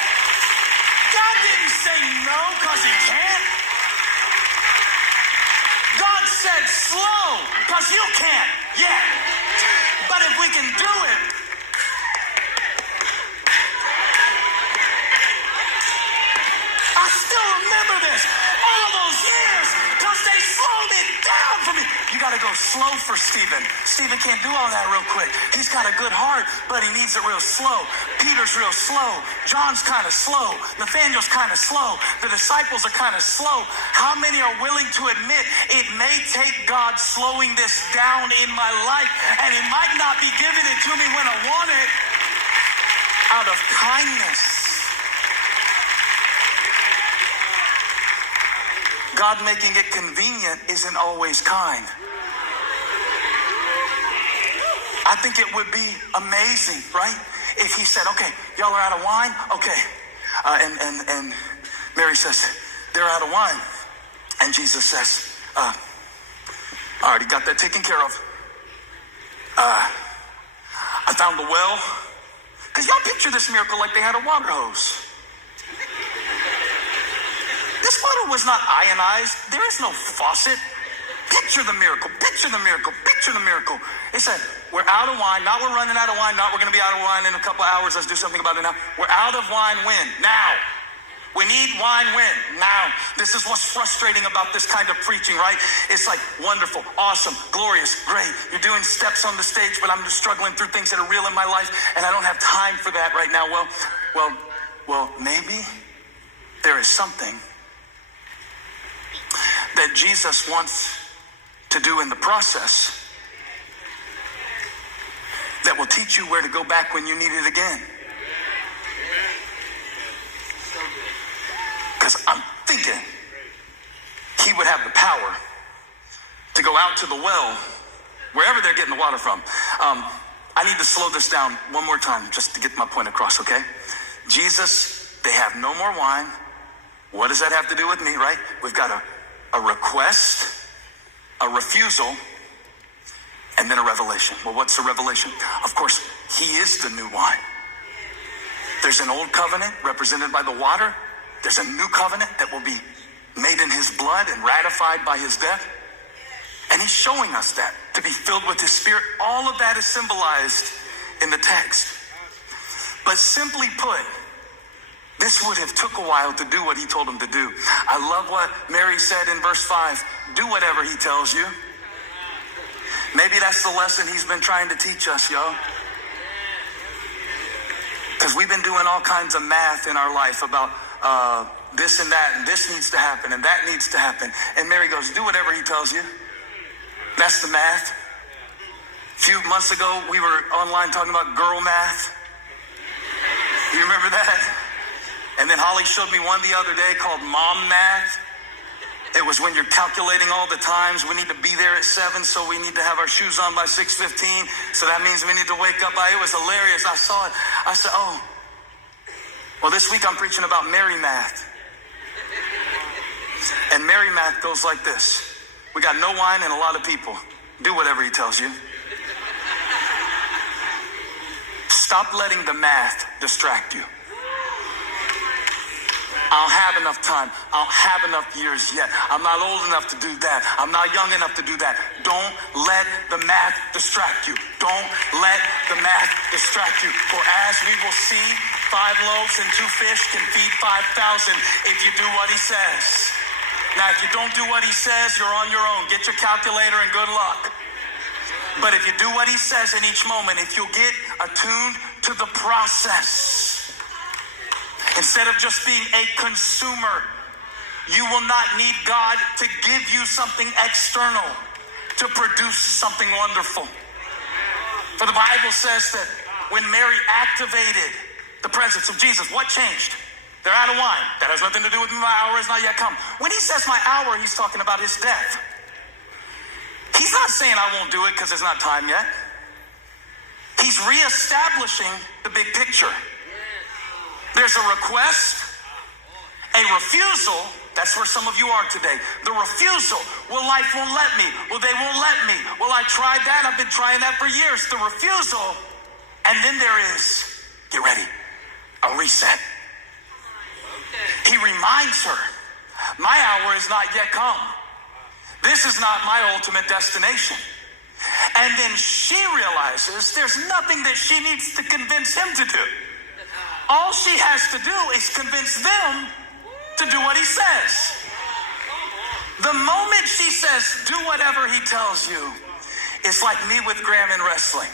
God didn't say no because he can't. God said slow because you can't. Yeah. But if we can do it, I still remember this all those years because they slowed it down for me. You got to go slow for Stephen. Stephen can't do all that real quick. He's got a good heart, but he needs it real slow. Peter's real slow. John's kind of slow. Nathaniel's kind of slow. The disciples are kind of slow. How many are willing to admit it may take God slowing this down in my life, and he might not be giving it to me when I want it, out of kindness? God making it convenient isn't always kind. I think it would be amazing, right? If he said, okay, y'all are out of wine? Okay. And Mary says, they're out of wine. And Jesus says, I already got that taken care of. I found the well. Because y'all picture this miracle like they had a water hose. This water was not ionized. There is no faucet. Picture the miracle. Picture the miracle. Picture the miracle. They said, we're out of wine. Not we're running out of wine. Not we're going to be out of wine in a couple of hours. Let's do something about it now. We're out of wine when? Now. We need wine when? Now. This is what's frustrating about this kind of preaching, right? It's like wonderful, awesome, glorious, great. You're doing steps on the stage, but I'm just struggling through things that are real in my life, and I don't have time for that right now. Well, maybe there is something that Jesus wants to do in the process that will teach you where to go back when you need it again. Because I'm thinking he would have the power to go out to the well, wherever they're getting the water from. I need to slow this down one more time just to get my point across, okay? Jesus, they have no more wine. What does that have to do with me, right? We've got a request, a refusal, and then a revelation. Well, what's the revelation? Of course, he is the new wine. There's an old covenant represented by the water. There's a new covenant that will be made in his blood and ratified by his death. And he's showing us that, to be filled with his spirit. All of that is symbolized in the text. But simply put, this would have took a while to do what he told him to do. I love what Mary said in verse 5. Do whatever he tells you. Maybe that's the lesson he's been trying to teach us, y'all. Because we've been doing all kinds of math in our life about this and that, and this needs to happen, and that needs to happen. And Mary goes, do whatever he tells you. That's the math. A few months ago, we were online talking about girl math. You remember that? And then Holly showed me one the other day called mom math. It was when you're calculating all the times. We need to be there at 7, so we need to have our shoes on by 6:15. So that means we need to wake up by, it was hilarious. I saw it. I said, oh. Well, this week I'm preaching about Mary math. And Mary math goes like this. We got no wine and a lot of people. Do whatever he tells you. Stop letting the math distract you. I'll have enough time. I'll have enough years yet. I'm not old enough to do that. I'm not young enough to do that. Don't let the math distract you. Don't let the math distract you. For as we will see, 5 loaves and 2 fish can feed 5,000 if you do what he says. Now, if you don't do what he says, you're on your own. Get your calculator and good luck. But if you do what he says in each moment, if you'll get attuned to the process, instead of just being a consumer, you will not need God to give you something external to produce something wonderful. For the Bible says that when Mary activated the presence of Jesus, what changed? They're out of wine. That has nothing to do with me. My hour has not yet come. When he says my hour, he's talking about his death. He's not saying I won't do it because it's not time yet. He's reestablishing the big picture. There's a request, a refusal. That's where some of you are today. The refusal. Well, life won't let me. Well, they won't let me. Well, I tried that. I've been trying that for years. The refusal. And then there is, get ready, a reset. He reminds her, my hour is not yet come. This is not my ultimate destination. And then she realizes there's nothing that she needs to convince him to do. All she has to do is convince them to do what he says. The moment she says, do whatever he tells you, it's like me with Graham in wrestling.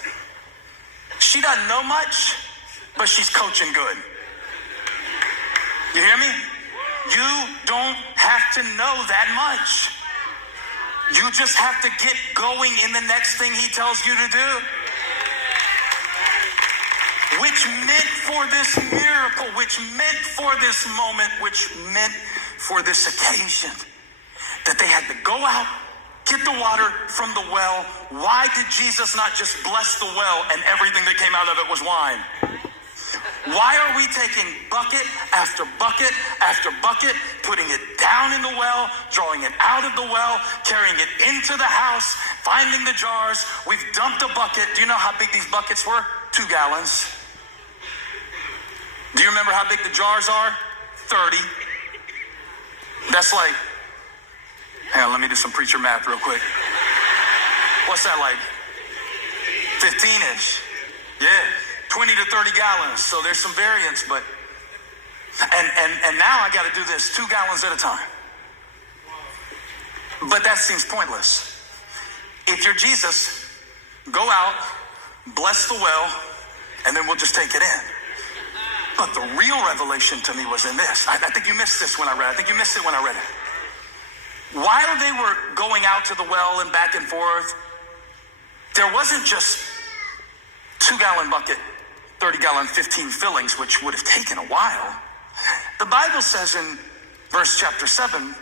She doesn't know much, but she's coaching good. You hear me? You don't have to know that much. You just have to get going in the next thing he tells you to do. Which meant for this miracle, which meant for this moment, which meant for this occasion, that they had to go out, get the water from the well. Why did Jesus not just bless the well and everything that came out of it was wine? Why are we taking bucket after bucket after bucket, putting it down in the well, drawing it out of the well, carrying it into the house, finding the jars? We've dumped a bucket. Do you know how big these buckets were? 2 gallons. Do you remember how big the jars are? 30. That's like, hang on, let me do some preacher math real quick. What's that like? 15-ish. Yeah. 20 to 30 gallons. So there's some variance, but and now I got to do this 2 gallons at a time. But that seems pointless. If you're Jesus, go out, bless the well, and then we'll just take it in. But the real revelation to me was in this. I think you missed this when I read it. I think you missed it when I read it. While they were going out to the well and back and forth, there wasn't just 2-gallon bucket, 30-gallon, 15 fillings, which would have taken a while. The Bible says in verse chapter 7,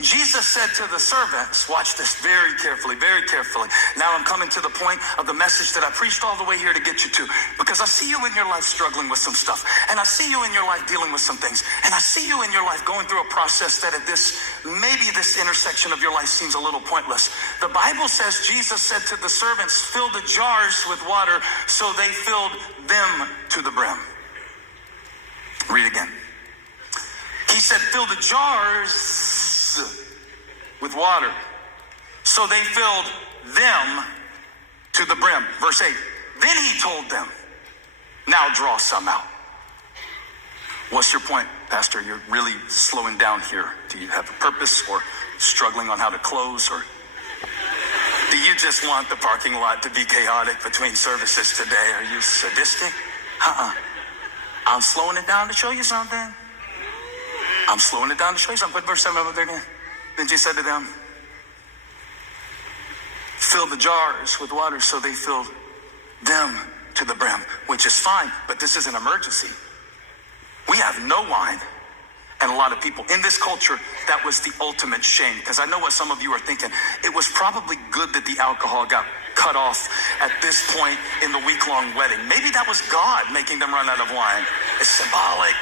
Jesus said to the servants, watch this very carefully, very carefully. Now I'm coming to the point of the message that I preached all the way here to get you to. Because I see you in your life struggling with some stuff. And I see you in your life dealing with some things. And I see you in your life going through a process that at maybe this intersection of your life seems a little pointless. The Bible says Jesus said to the servants, fill the jars with water, so they filled them to the brim. Read again. He said, fill the jars with water. So they filled them to the brim. Verse 8. Then he told them, now draw some out. What's your point, Pastor? You're really slowing down here. Do you have a purpose or struggling on how to close? Or do you just want the parking lot to be chaotic between services today? Are you sadistic? I'm slowing it down to show you something. I'm slowing it down to show you something. Put verse 7 up there again. Then Jesus said to them, fill the jars with water. So they filled them to the brim, which is fine, but this is an emergency. We have no wine. And a lot of people in this culture, that was the ultimate shame. Because I know what some of you are thinking. It was probably good that the alcohol got cut off at this point in the week-long wedding. Maybe that was God making them run out of wine. It's symbolic.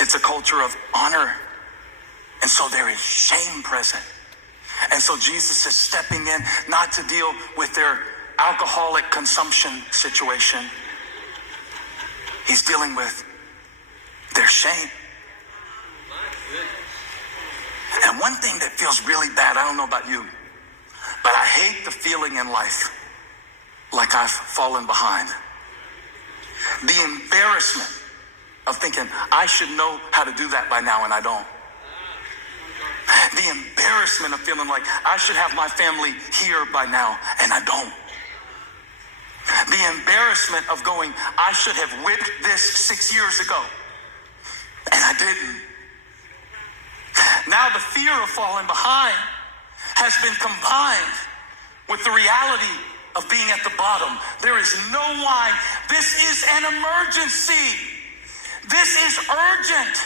It's a culture of honor. And so there is shame present. And so Jesus is stepping in not to deal with their alcoholic consumption situation. He's dealing with their shame. And one thing that feels really bad, I don't know about you, but I hate the feeling in life like I've fallen behind. The embarrassment of thinking I should know how to do that by now and I don't. The embarrassment of feeling like I should have my family here by now and I don't. The embarrassment of going, I should have whipped this 6 years ago and I didn't. Now the fear of falling behind has been combined with the reality of being at the bottom. There is no wine. This is an emergency. This is urgent.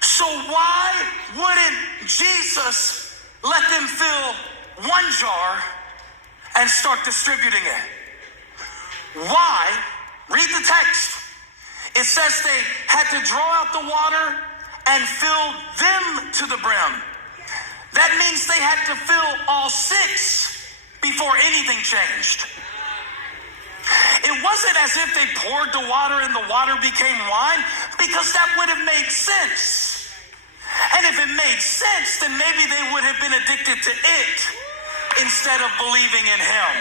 So why wouldn't Jesus let them fill one jar and start distributing it? Why? Read the text. It says they had to draw out the water and fill them to the brim. That means they had to fill all 6 before anything changed. It wasn't as if they poured the water and the water became wine, because that would have made sense. And if it made sense, then maybe they would have been addicted to it instead of believing in him.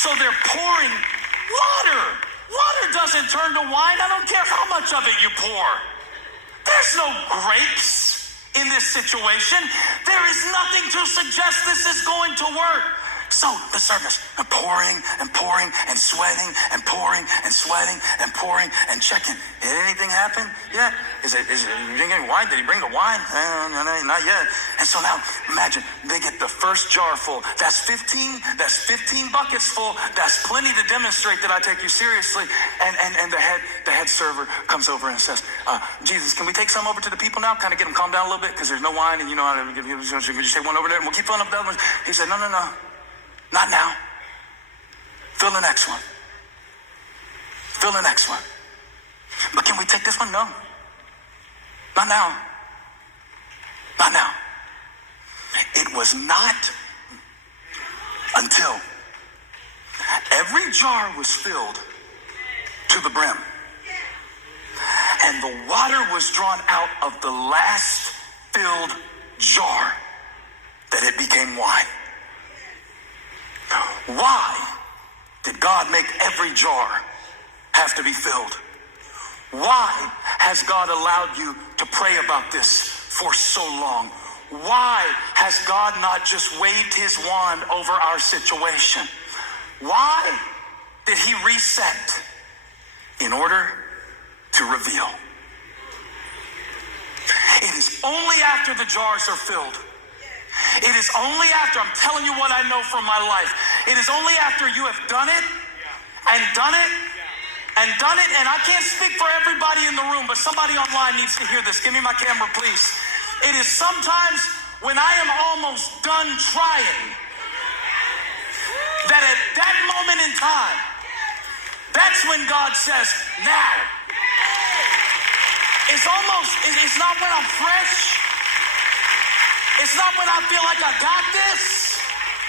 So they're pouring water. Water doesn't turn to wine. I don't care how much of it you pour. There's no grapes in this situation. There is nothing to suggest this is going to work. So the service, pouring and pouring and sweating and pouring and sweating and pouring and checking. Did anything happen yet? Is it drinking wine? Did he bring the wine? No, not yet. And so now imagine they get the first jar full. That's 15 buckets full. That's plenty to demonstrate that I take you seriously. And the head server comes over and says, Jesus, can we take some over to the people now? Kind of get them calmed down a little bit because there's no wine and you know how to give you. Should we just take one over there and we'll keep filling up the other ones? He said, no. Not now. Fill the next one. Fill the next one. But can we take this one? No. Not now. Not now. It was not until every jar was filled to the brim and the water was drawn out of the last filled jar that it became wine. Why did God make every jar have to be filled? Why has God allowed you to pray about this for so long? Why has God not just waved his wand over our situation? Why did he reset? In order to reveal. It is only after the jars are filled. It is only after, I'm telling you what I know from my life. It is only after you have done it and done it and done it. And I can't speak for everybody in the room, but somebody online needs to hear this. Give me my camera, please. It is sometimes when I am almost done trying that at that moment in time, that's when God says, now. It's not when I'm fresh. It's not when I feel like I got this.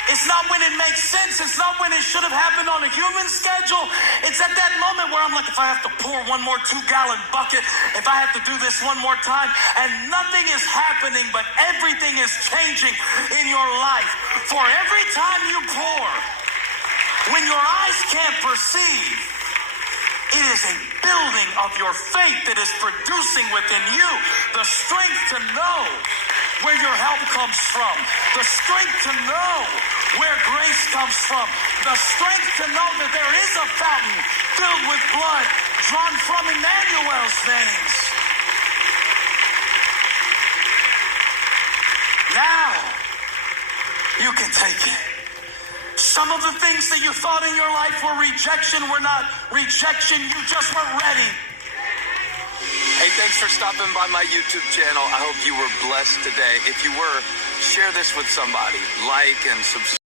It's not when it makes sense. It's not when it should have happened on a human schedule. It's at that moment where I'm like, if I have to pour one more 2-gallon bucket, if I have to do this one more time, and nothing is happening, but everything is changing in your life. For every time you pour, when your eyes can't perceive, it is a building of your faith that is producing within you the strength to know where your help comes from, the strength to know where grace comes from, the strength to know that there is a fountain filled with blood drawn from Emmanuel's veins. Now, you can take it. Some of the things that you thought in your life were rejection were not rejection, you just weren't ready. Hey, thanks for stopping by my YouTube channel. I hope you were blessed today. If you were, share this with somebody. Like and subscribe.